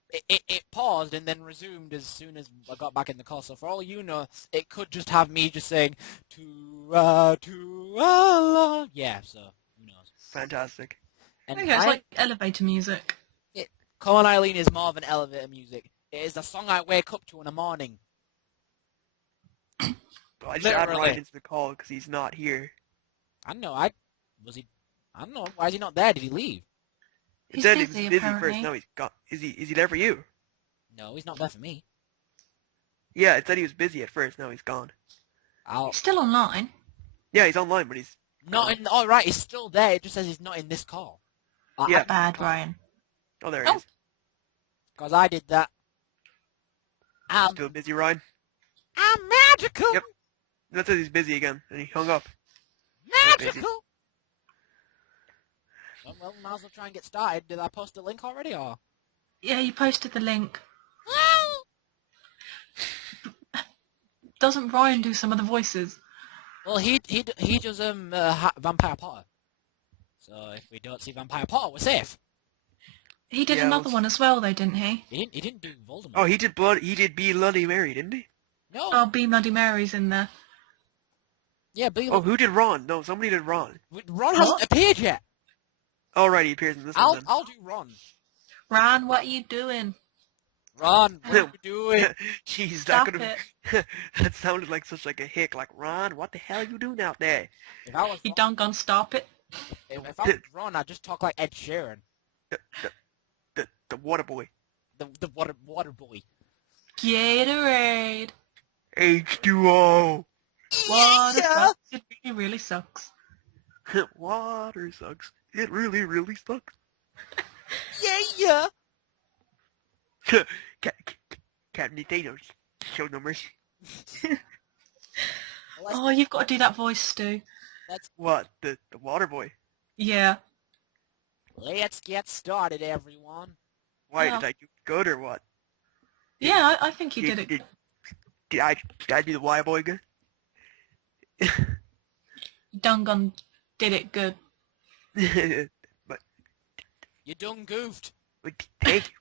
paused and then resumed as soon as I got back in the call. So for all you know, it could just have me just saying, to yeah, so who knows. Fantastic. And Okay, it's like elevator music. Common Eileen is more of an elevator music. It is the song I wake up to in the morning. Well, I just add Literally. Ryan into the call because he's not here. I don't know, I don't know, why is he not there? Did he leave? It He's said he busy, was busy apparently. first, now he's gone. Is he there for you? No, he's not there for me. Yeah, it said he was busy at first, now he's gone. He's still online. Yeah, he's online, but he's... Not in. All right, he's still there. It just says he's not in this call. Yeah. Bad, Ryan. Oh, there he Oh. is. Because I did that. Still busy, Ryan? I'm magical. Yep. That says he's busy again, and he hung up. Magical. Well, might as well try and get started. Did I post the link already, or? Yeah, you posted the link. Doesn't Ryan do some of the voices? Well, he does Vampire Potter. So if we don't see Vampire Potter, we're safe. He did Yeah, another let's- one as well, though, didn't he? He didn't do Voldemort. Oh, he did Bloody Mary, didn't he? No. Oh, Be Bloody Mary's in there. Yeah, but Oh, who did Ron? No, somebody did Ron. Ron hasn't appeared yet. Oh, right, he appears in this one then. I'll do Ron. Ron, what are you doing? Ron, what are you doing? Jeez, Stop that could it. have... that sounded like such like a hick, like, Ron, what the hell are you doing out there? If I was You Ron, done gone stop it? if I was Ron, I'd just talk like Ed Sheeran, The water boy. the water boy. Gatorade. H2O. Water Yeah. sucks. It really, really sucks. Water sucks. It really, really sucks. Yeah. Captain Potatoes. Show numbers. Oh, you've got to do that voice, Stu. What? The water boy? Yeah. Let's get started, everyone. Why, Yeah. did I do good or what? Yeah, I think you did it. Did I do the water boy good? Dungan did it good. but You done goofed. thank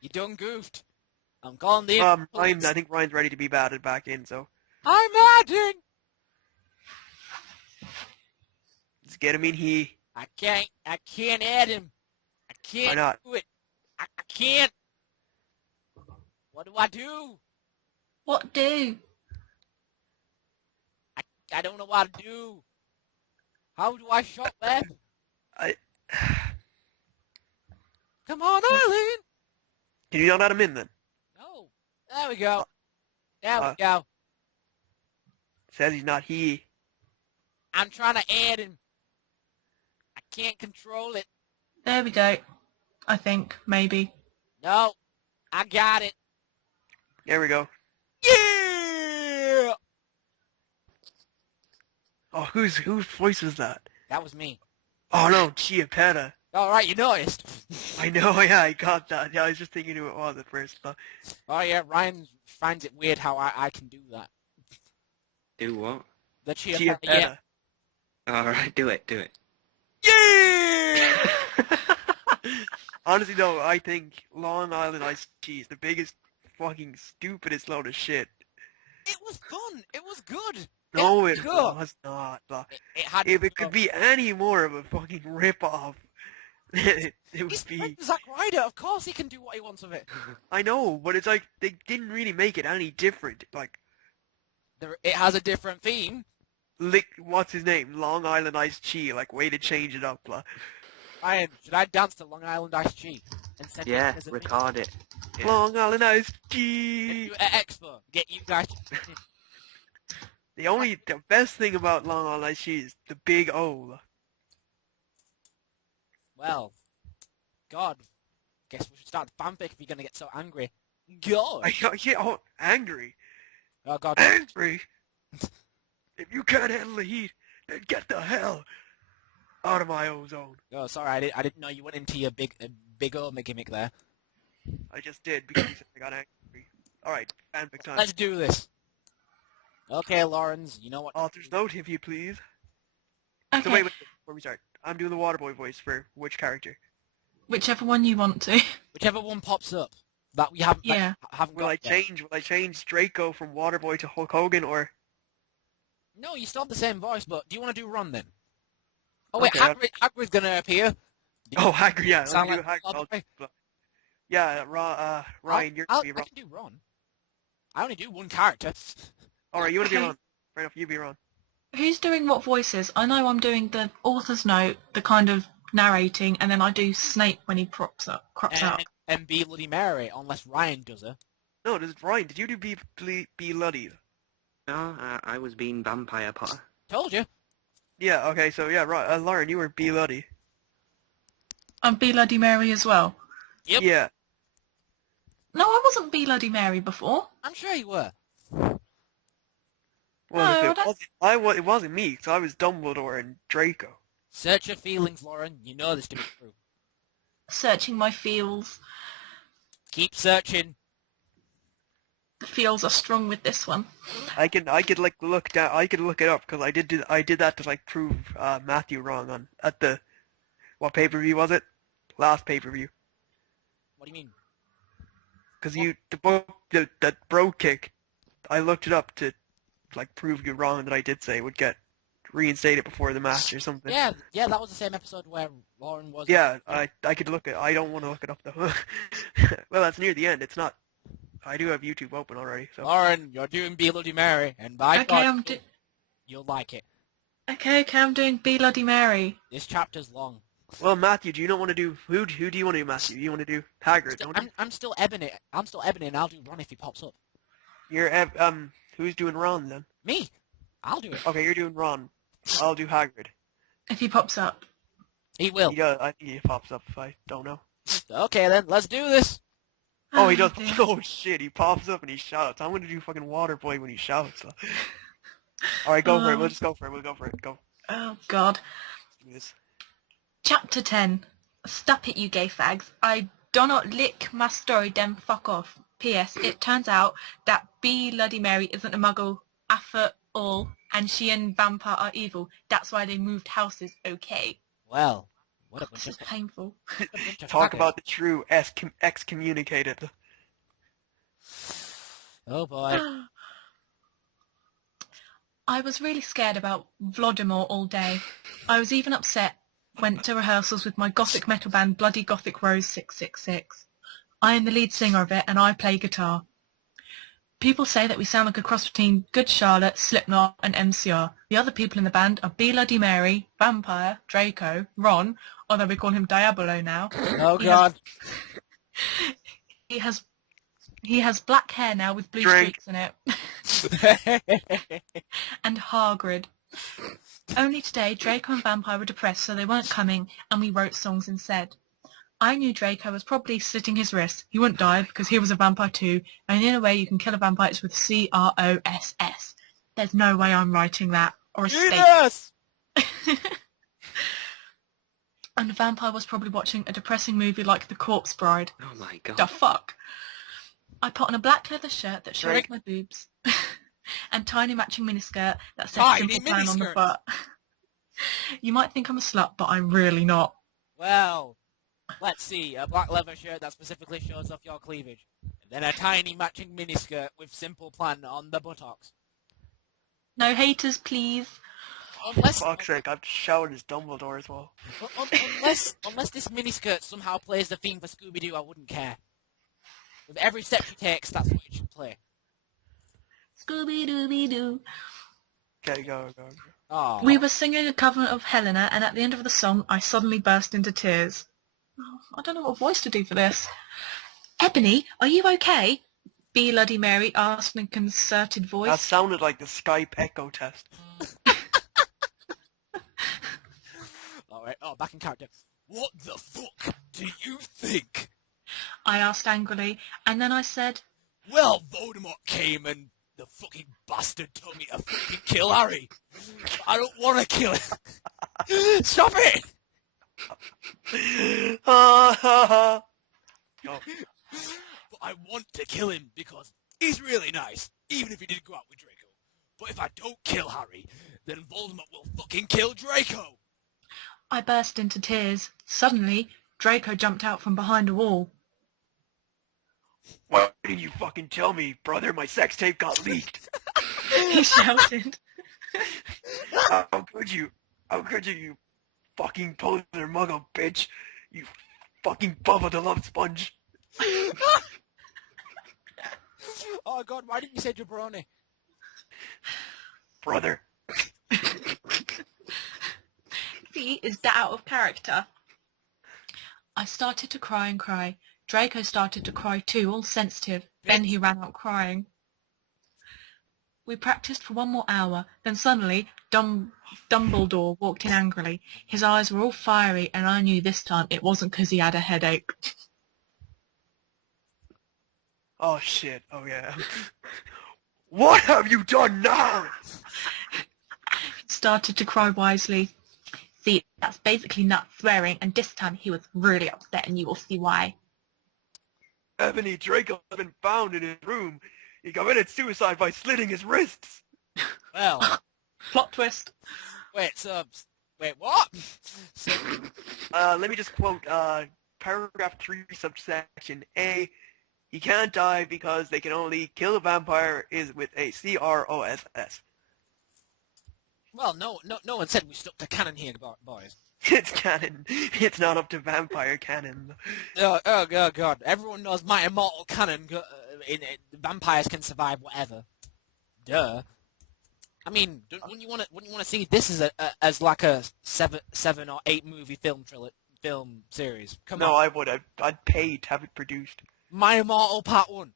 You done goofed. I'm calling the... you. I think Ryan's ready to be batted back in, so I'm adding. let's get him in here. I can't add him. I can't Why not? do it. I can't. What do I do? What do? I don't know what to do. How do I shot web? Come on, Eileen. Can you not let him in then? No. There we go. There we Uh, go. Says he's not here. I'm trying to add him. I can't control it. There we go. I think, maybe. No, I got it. There we go. Yeah! Oh, whose voice was that? That was me. Oh no, Chiapetta. All right, you noticed. I know, yeah, I got that. Yeah, I was just thinking who it was at first. But Oh yeah, Ryan finds it weird how I can do that. Do what? The cheer. Chiapetta. Yeah. Alright, do it. Yeah! Honestly though, I think Long Island iced tea is the biggest fucking stupidest load of shit. It was fun. It was good. No, was it good. was not. But It had. if it could be any more of a fucking rip-off, it would He's be. friends with Zack Ryder. Of course, he can do what he wants with it. I know, but it's like they didn't really make it any different. Like, It has a different theme. what's his name? Long Island iced tea. Like, way to change it up. Ryan, should I dance to Long Island Iced Tea and send it Yeah, as a record it. Yeah. Long Island iced thing? tea. At Expo, get you guys. The best thing about Long Island iced tea is the big O. Well, God, guess we should start the fanfic if you're gonna get so angry. God. I get angry. Oh God. Angry. If you can't handle the heat, then get the hell out of my ozone. Oh, sorry, I didn't know you went into your big old gimmick there. I just did because you said I got angry. Alright, fanfic time. Let's do this. Okay, Lawrence, you know what? Author's note, if you please. Okay. So wait, before we start. I'm doing the Waterboy voice for which character? Whichever one you want to. Whichever one pops up that we haven't Yeah. haven't Will I got yet. change Draco from Waterboy to Hulk Hogan, or... No, you still have the same voice, but do you want to do Ron then? Oh wait, Okay, Hagrid's gonna appear. Oh, Hagrid, yeah. Sound Let me do like Hagrid. Waterboy? Yeah, Ryan, you're going to be I Ron. can do Ron. I only do one character. Alright, you want to be Okay. Ron. Fair enough, you be Ron. Who's doing what voices? I know I'm doing the author's note, the kind of narrating, and then I do Snape when he crops out. And be Bloody Mary, unless Ryan does her. No, Ryan, did you do be Luddy? No, I was being Vampire Potter. Told you. Yeah, okay, so yeah, right, Lauren, you were be Luddy. I'm Bloody Mary as well. Yep. Yeah. No, I wasn't Bloody Mary before. I'm sure you were. Well, No, it wasn't me, because I was Dumbledore and Draco. Search your feelings, Lauren. You know this to be true. Searching my feels. Keep searching. The feels are strong with this one. I could like look down. I could look it up because I did that to like prove Matthew wrong at the what pay-per-view was it? Last pay-per-view. What do you mean? Because that bro kick, I looked it up to like prove you wrong that I did say would get reinstated before the match or something. Yeah, that was the same episode where Lauren was. Yeah, I could look it. I don't want to look it up though. Well, that's near the end. It's not. I do have YouTube open already. So. Lauren, you're doing Be Bloody Mary, and by Okay, God, you'll like it. Okay, I'm doing Bloody Mary. This chapter's long. Well, Matthew, do you not want to do who do you want to do, Matthew? You want to do Hagrid? Don't you? I'm still ebbing it. I'm still ebbing it, and I'll do Ron if he pops up. You're who's doing Ron then? Me. I'll do it. Okay, you're doing Ron. I'll do Hagrid. If he pops up. He will. He does. I think he pops up if I don't know. Okay then, let's do this. Oh, he does. dear. Oh shit, he pops up and he shouts. I'm gonna do fucking Waterboy when he shouts. All right, go for it. We'll just go for it. We'll go for it. Go. Oh, God. Let's do this. Chapter 10. Stop it, you gay fags. I do not lick my story, then fuck off. P.S. It turns out that Bloody Mary isn't a muggle after all, and she and Vampire are evil. That's why they moved houses, okay? Well, what a bunch This of is painful. Talk fuckers. about the true excommunicated. Oh boy. I was really scared about Vladimir all day. I was even upset. Went to rehearsals with my gothic metal band Bloody Gothic Rose 666. I am the lead singer of it and I play guitar. People say that we sound like a cross between Good Charlotte, Slipknot and MCR. The other people in the band are Bloody Mary, Vampire, Draco, Ron, although we call him Diabolo now. Oh He God. He has black hair now with blue Drink. streaks in it. And Hagrid. Only today, Draco and Vampire were depressed, so they weren't coming, and we wrote songs instead. I knew Draco was probably slitting his wrists. He wouldn't die because he was a vampire too, and in a way you can kill a vampire it's with CROSS. There's no way I'm writing that, or a steak. Jesus! And the vampire was probably watching a depressing movie like The Corpse Bride. Oh my god. The fuck? I put on a black leather shirt that shows Drake. my boobs, and tiny matching miniskirt that says Tiny simple plan on the miniskirt. butt. You might think I'm a slut, but I'm really not. Well, let's see. A black leather shirt that specifically shows off your cleavage. And then a tiny matching miniskirt with simple plan on the buttocks. No haters, please. Unless, Fuck's sake, I've showered as Dumbledore as well. unless this miniskirt somehow plays the theme for Scooby-Doo, I wouldn't care. With every step she takes, that's what it should play. Scooby-Dooby-Doo. Okay, go. Oh. We were singing a cover of Helena, and at the end of the song, I suddenly burst into tears. Oh, I don't know what voice to do for this. Ebony, are you okay? Bloody Mary asked in a concerted That voice. sounded like the Skype echo test. Alright, back in character. What the fuck do you think? I asked angrily, and then I said, Well, Voldemort came and the fucking bastard told me to fucking kill Harry. I don't want to kill him. Stop it! Ha ha ha. But I want to kill him because he's really nice, even if he did go out with Draco. But if I don't kill Harry, then Voldemort will fucking kill Draco. I burst into tears. Suddenly, Draco jumped out from behind a wall. Why didn't you fucking tell me, brother? My sex tape got leaked. He shouted. How could you? How could you, you fucking poser muggle bitch? You fucking Bubba the Love Sponge. Oh god, why didn't you say jabroni? Brother. See, is that out of character? I started to cry and cry. Draco started to cry too, all sensitive. Then he ran out crying. We practiced for 1 more hour, then suddenly Dumbledore walked in angrily. His eyes were all fiery, and I knew this time it wasn't because he had a headache. Oh shit, oh yeah. What have you done now? He started to cry wisely. See, that's basically not swearing, and this time he was really upset, and you will see why. Ebony Draco has been found in his room. He committed suicide by slitting his wrists. Well, Plot twist. wait, what? So, Let me just quote, paragraph 3, subsection A. He can't die because they can only kill a vampire is with a CROSS. well, no one said we stuck to canon here, boys. It's canon. It's not up to vampire canon. Oh god, everyone knows my immortal canon. Vampires can survive whatever. Duh. I mean, wouldn't you want to see this as like a 7 or 8 movie film series? Come No, on. I would. I'd pay to have it produced. My Immortal Part 1.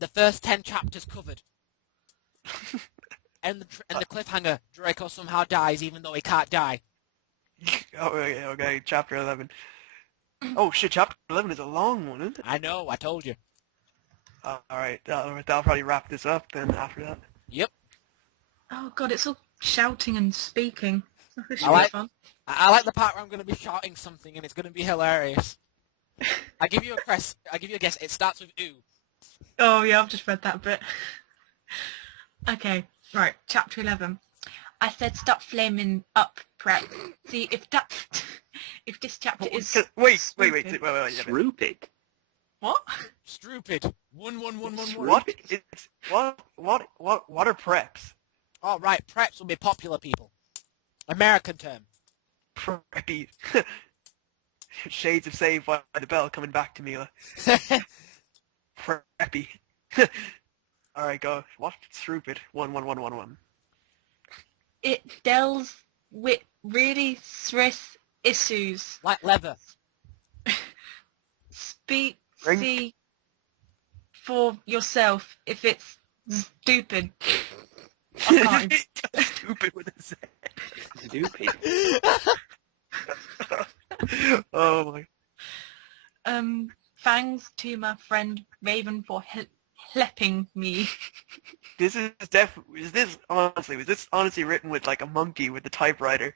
The first 10 chapters covered. and the cliffhanger, Draco somehow dies even though he can't die. Oh, okay, chapter 11. Oh shit, chapter 11 is a long one, isn't it? I know, I told you. Alright, that'll probably wrap this up then after that. Yep. Oh god, it's all shouting and speaking. This should I like- be fun. I like the part where I'm going to be shouting something and it's going to be hilarious. I give you a guess. It starts with ooh. Oh yeah, I've just read that bit. Okay, right, chapter 11. I said stop flaming up, prep. See, if this chapter is... Wait. stupid- Stupid. What? Stupid. 11111. What? It's, what are preps? Oh, right. Preps will be popular people. American term. Preppy. Shades of Saved by the Bell coming back to me. Preppy. Alright, go. What? Stupid. 11111. It deals with really serious issues. Like leather. Speak, Ring. see for yourself if it's stupid. I can't. Stupid with a Z. Stupid. Oh my. Thanks to my friend Raven for helping me. This is was this honestly written with like a monkey with a typewriter?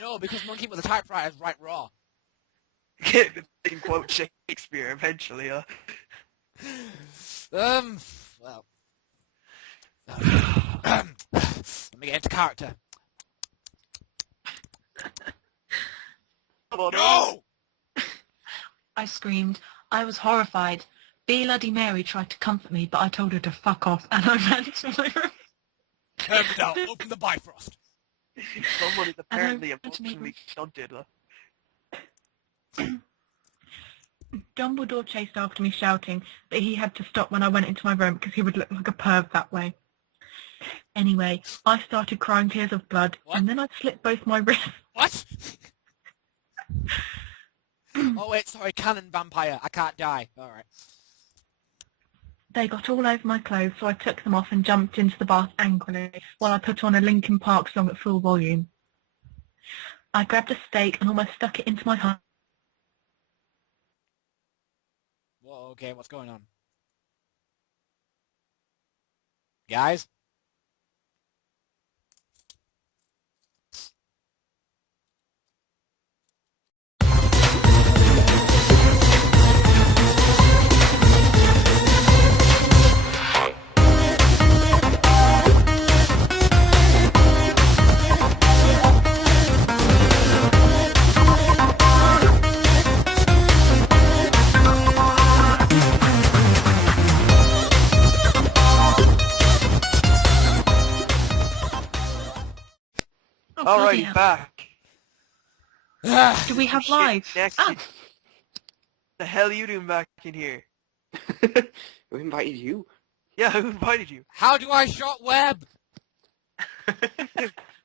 No, because Monkey with a typewriter is right raw. They can quote Shakespeare eventually, Well. Let me get into character. No! I screamed. I was horrified. Bloody Mary tried to comfort me, but I told her to fuck off, and I ran to my room. Turn it down. Open the Bifrost. Someone is apparently And I went to my emotionally stunted. Dumbledore chased after me shouting, but he had to stop when I went into my room because he would look like a perv that way. Anyway, I started crying tears of blood, What? and then I slit both my wrists. What? Oh wait, sorry, canon vampire. I can't die. Alright. They got all over my clothes, so I took them off and jumped into the bath angrily while I put on a Linkin Park song at full volume. I grabbed a steak and almost stuck it into my heart. Whoa, okay, what's going on? Guys? Oh, bloody Alrighty, hell. back. Do we have Shit, live? next. Ah, The hell are you doing back in here? Who invited you? Yeah, who invited you? How do I shot web?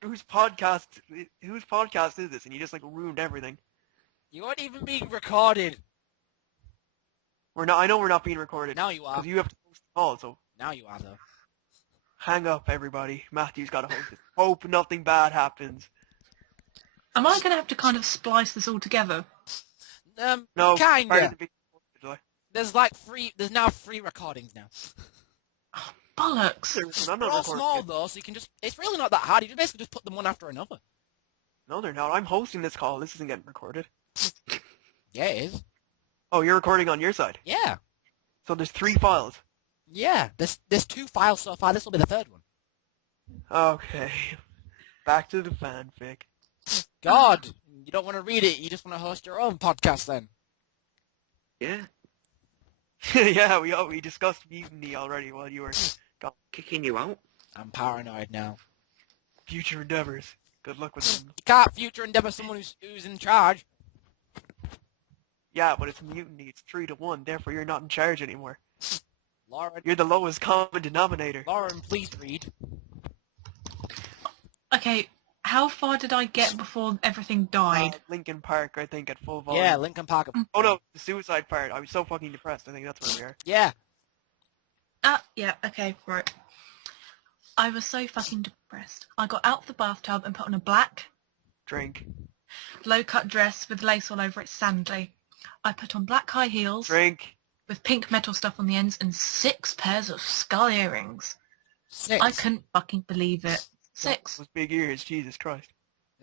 Whose podcast is this? And you just like ruined everything. You aren't even being recorded. I know we're not being recorded. Now you are. Because you have to post the call, so Now you are, though. hang up, everybody. Matthew's got to host it. Hope nothing bad happens. am I going to have to kind of splice this all together? No, part of Kinda. the big- There's now 3 recordings now. Bollocks. I'm They're not all recording small, it. though, so you can just... It's really not that hard. You basically just put them one after another. No, they're not. I'm hosting this call. This isn't getting recorded. Yeah, it is. Oh, you're recording on your side. Yeah. So there's 3 files. Yeah. There's 2 files so far. This will be the 3rd one. Okay. Back to the fanfic. God. You don't want to read it. You just want to host your own podcast, then. Yeah. Yeah, we discussed mutiny already while you were Kicking you out? I'm paranoid now. future endeavors. Good luck with them. You can't future endeavor someone who's in charge. Yeah, but it's mutiny. It's 3-1. Therefore, you're not in charge anymore. Lauren, You're the lowest common denominator. Lauren, please read. Okay, how far did I get before everything died? Lincoln Park, I think, at full volume. Yeah, Lincoln Park. Oh no, the suicide part. I was so fucking depressed. I think that's where we are. Yeah. Yeah, okay, right. I was so fucking depressed. I got out of the bathtub and put on a black, Drink. low-cut dress with lace all over it, sandally. I put on black high heels Drink. with pink metal stuff on the ends and 6 pairs of skull earrings. 6. I couldn't fucking believe it. 6. Those big ears. Jesus Christ.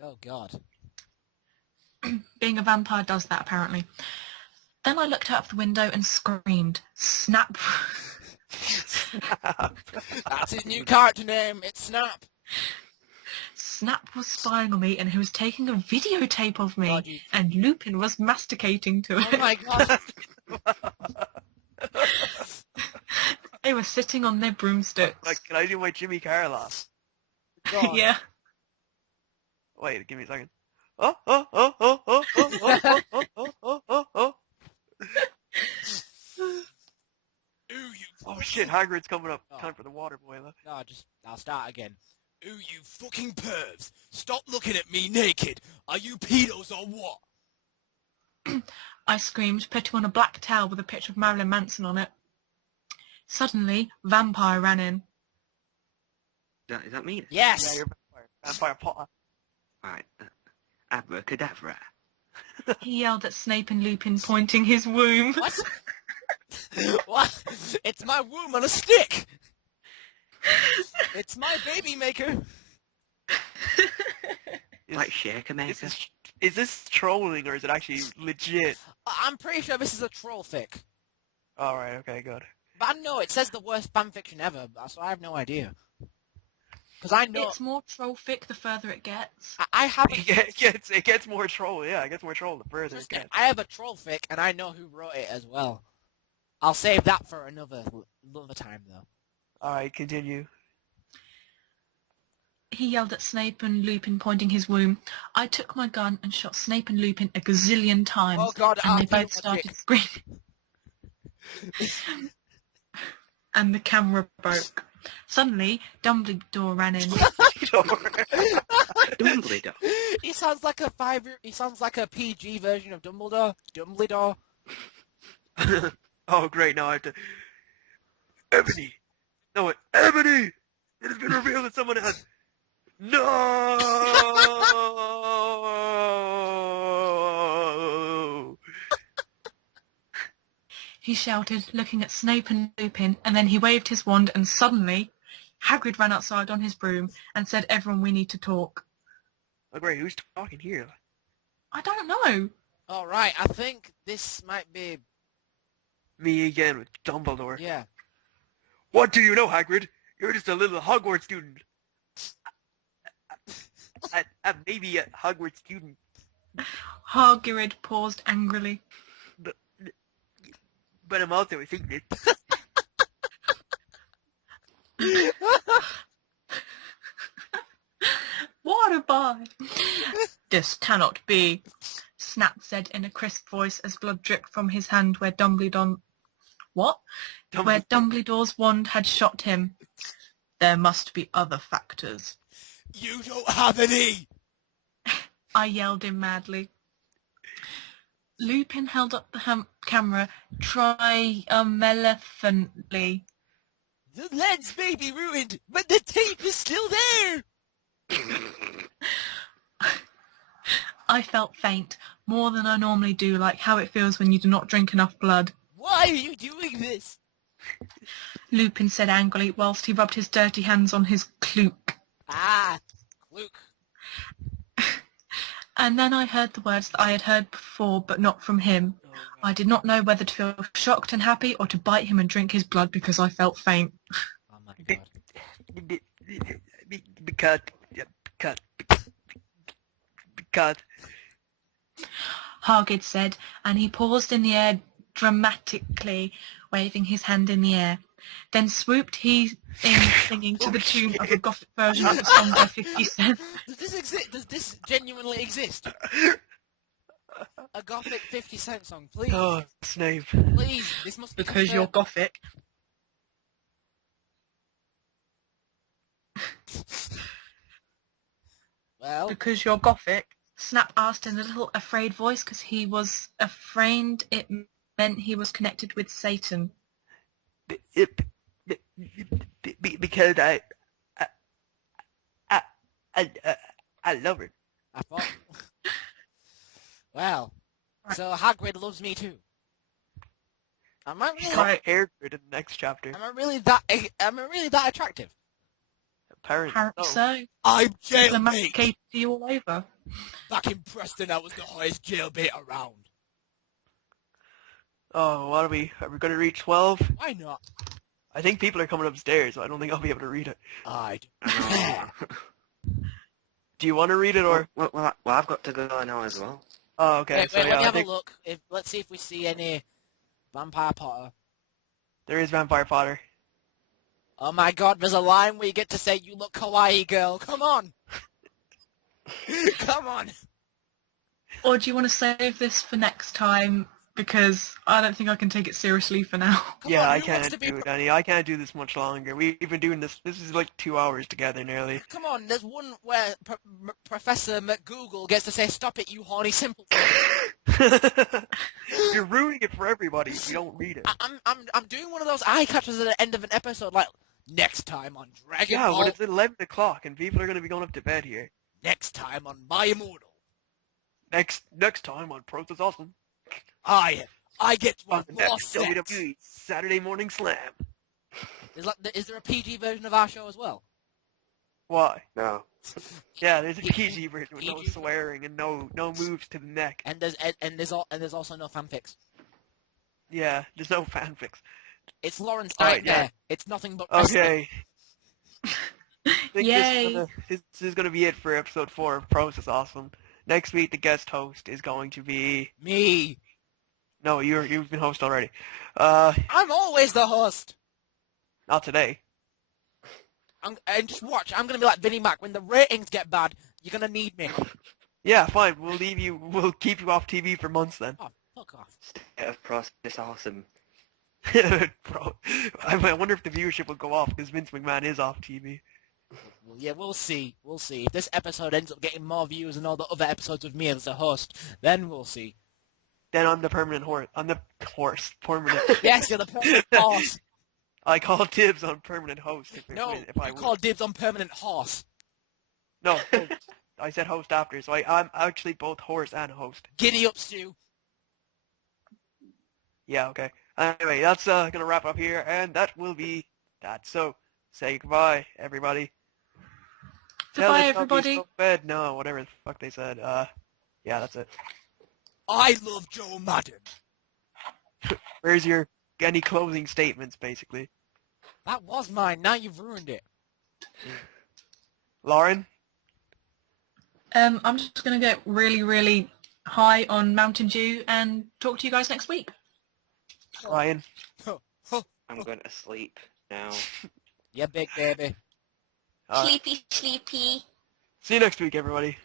Oh, God. Being a vampire does that, apparently. Then I looked out of the window and screamed. Snap. That's his new character name. It's Snap. Snap was spying on me and he was taking a videotape of me. God, you... And Lupin was masticating to it. Oh, my God. They were sitting on their broomsticks. Like, can I do my Jimmy Carr laugh? God. Yeah. Wait, give me a second. Oh, oh, oh, oh, oh, oh, oh, oh, oh, oh, oh, oh. Ooh, you... Oh shit, Hagrid's coming up. Oh. Time for the water boiler. No, I'll start again. Ooh, you fucking pervs. Stop looking at me naked. Are you pedos or what? I screamed, putting on a black towel with a picture of Marilyn Manson on it. Suddenly, Vampire ran in. Is that me? Yes. Yeah, you're vampire. Vampire Potter. Right. Abracadabra. He yelled at Snape and Lupin, pointing his womb. What? What? It's my womb on a stick! It's my baby maker! Like Shaker Maker. Is this trolling or is it actually legit? I'm pretty sure this is a troll fic. Alright, okay, good. But I know it says the worst fanfiction ever, so I have no idea. Because I know... It's more troll fic the further it gets. I haven't... It gets more troll, yeah, it gets more troll the further it gets. I have a troll fic, and I know who wrote it as well. I'll save that for another time, though. Alright, continue. He yelled at Snape and Lupin, pointing his womb. I took my gun and shot Snape and Lupin a gazillion times, Oh God, and they both started screaming. And the camera broke. Suddenly, Dumbledore ran in. Dumbledore. He sounds like a PG version of Dumbledore. Dumbledore. Oh, great, now I have to... Ebony! No, wait, Ebony! It has been revealed that someone has... No! He shouted, looking at Snape and Lupin, and then he waved his wand, and suddenly, Hagrid ran outside on his broom and said, "Everyone, we need to talk." Oh, great, who's talking here? I don't know. Alright, I think this might be... Me again with Dumbledore. Yeah. What do you know, Hagrid? You're just a little Hogwarts student. Maybe a Hogwarts student. Hagrid paused angrily. But I'm also a secret. What a bye! This cannot be, Snap said in a crisp voice as blood dripped from his hand where Dumbledore's wand had shot him. There must be other factors. You don't have any! I yelled in madly. Lupin held up the camera triumphantly. The lens may be ruined, but the tape is still there! I felt faint, more than I normally do, like how it feels when you do not drink enough blood. Why are you doing this? Lupin said angrily, whilst he rubbed his dirty hands on his cloak. Ah, Luke. And then I heard the words that I had heard before, but not from him. I did not know whether to feel shocked and happy or to bite him and drink his blood because I felt faint. Oh my God. Because... Hagrid said, and he paused in the air dramatically, waving his hand in the air. Then swooped he in, singing to the tune of a gothic version of a song by 50 Cent. Does this exist? Does this genuinely exist? A gothic 50 Cent song, please. Oh, Snape. Please, this must be Because you're gothic. Well, Because you're gothic? Snap asked in a little afraid voice because he was afraid it meant he was connected with Satan. Because I love her. I thought... Well, so Hagrid loves me too. Am I She's really, got hair in the next chapter. am I really that attractive? Apparently. Apparently so. I'm Domesticated you all over. Back in Preston, I was the highest jailbait around. Oh, what are we going to reach 12? Why not? I think people are coming upstairs, so I don't think I'll be able to read it. I do. Do you want to read it, or? Well, I've got to go now as well. Oh, okay. Wait, so let yeah, me I have think a look. Let's see if we see any Vampire Potter. there is Vampire Potter. Oh my God, there's a line where you get to say, "You look kawaii, girl." Come on. Come on. Or do you want to save this for next time? Because I don't think I can take it seriously for now. Come Yeah, on, I who wants can't to be do it, Danny. I can't do this much longer. We've been doing this. This is like 2 hours together nearly. Come on, there's one where Professor McGoogle gets to say, "Stop it, you horny simpleton." You're ruining it for everybody if you don't read it. I'm doing one of those eye catchers at the end of an episode, like next time on Dragon Yeah, Ball. but it's 11 o'clock and people are going to be going up to bed here. Next time on My Immortal, Next time on Process Awesome I get to on have the more next sex. WWE Saturday Morning Slam. Is there a PG version of our show as well? Why? No. Yeah, there's a PG PG version with no PG. swearing and no moves to the neck. And there's also no fanfics. Yeah, there's no fanfics. It's Lawrence Alright, Nightmare. yeah. It's nothing but wrestling. Okay. I think Yay! this is gonna be it for episode 4 of Process Awesome. Next week, the guest host is going to be... Me. No, you've been host already. I'm always the host. Not today. And just watch. I'm gonna be like Vinnie Mac. When the ratings get bad, you're gonna need me. Yeah, fine. We'll keep you off TV for months then. Oh, fuck off. State of Process Awesome. Bro, I wonder if the viewership will go off because Vince McMahon is off TV. Well, yeah, we'll see. We'll see. If this episode ends up getting more views than all the other episodes with me as a host, then we'll see. Then I'm the permanent horse. I'm the horse. Permanent. Yes, you're the permanent horse. I call dibs on permanent host No, if I you win. call dibs on permanent horse. No, host. I said host after, so I'm actually both horse and host. Giddy up, Stu. Yeah, okay. Anyway, that's gonna wrap up here, and that will be that. So, say goodbye, everybody. Goodbye, Teletubbies everybody. go to bed. No, whatever the fuck they said. Yeah, that's it. I love Joe Madden. Where's your any closing statements, basically? That was mine. Now you've ruined it. Lauren? I'm just going to get really, really high on Mountain Dew and talk to you guys next week. Ryan? I'm going to sleep now. Yeah, big baby. Sleepy. See you next week, everybody.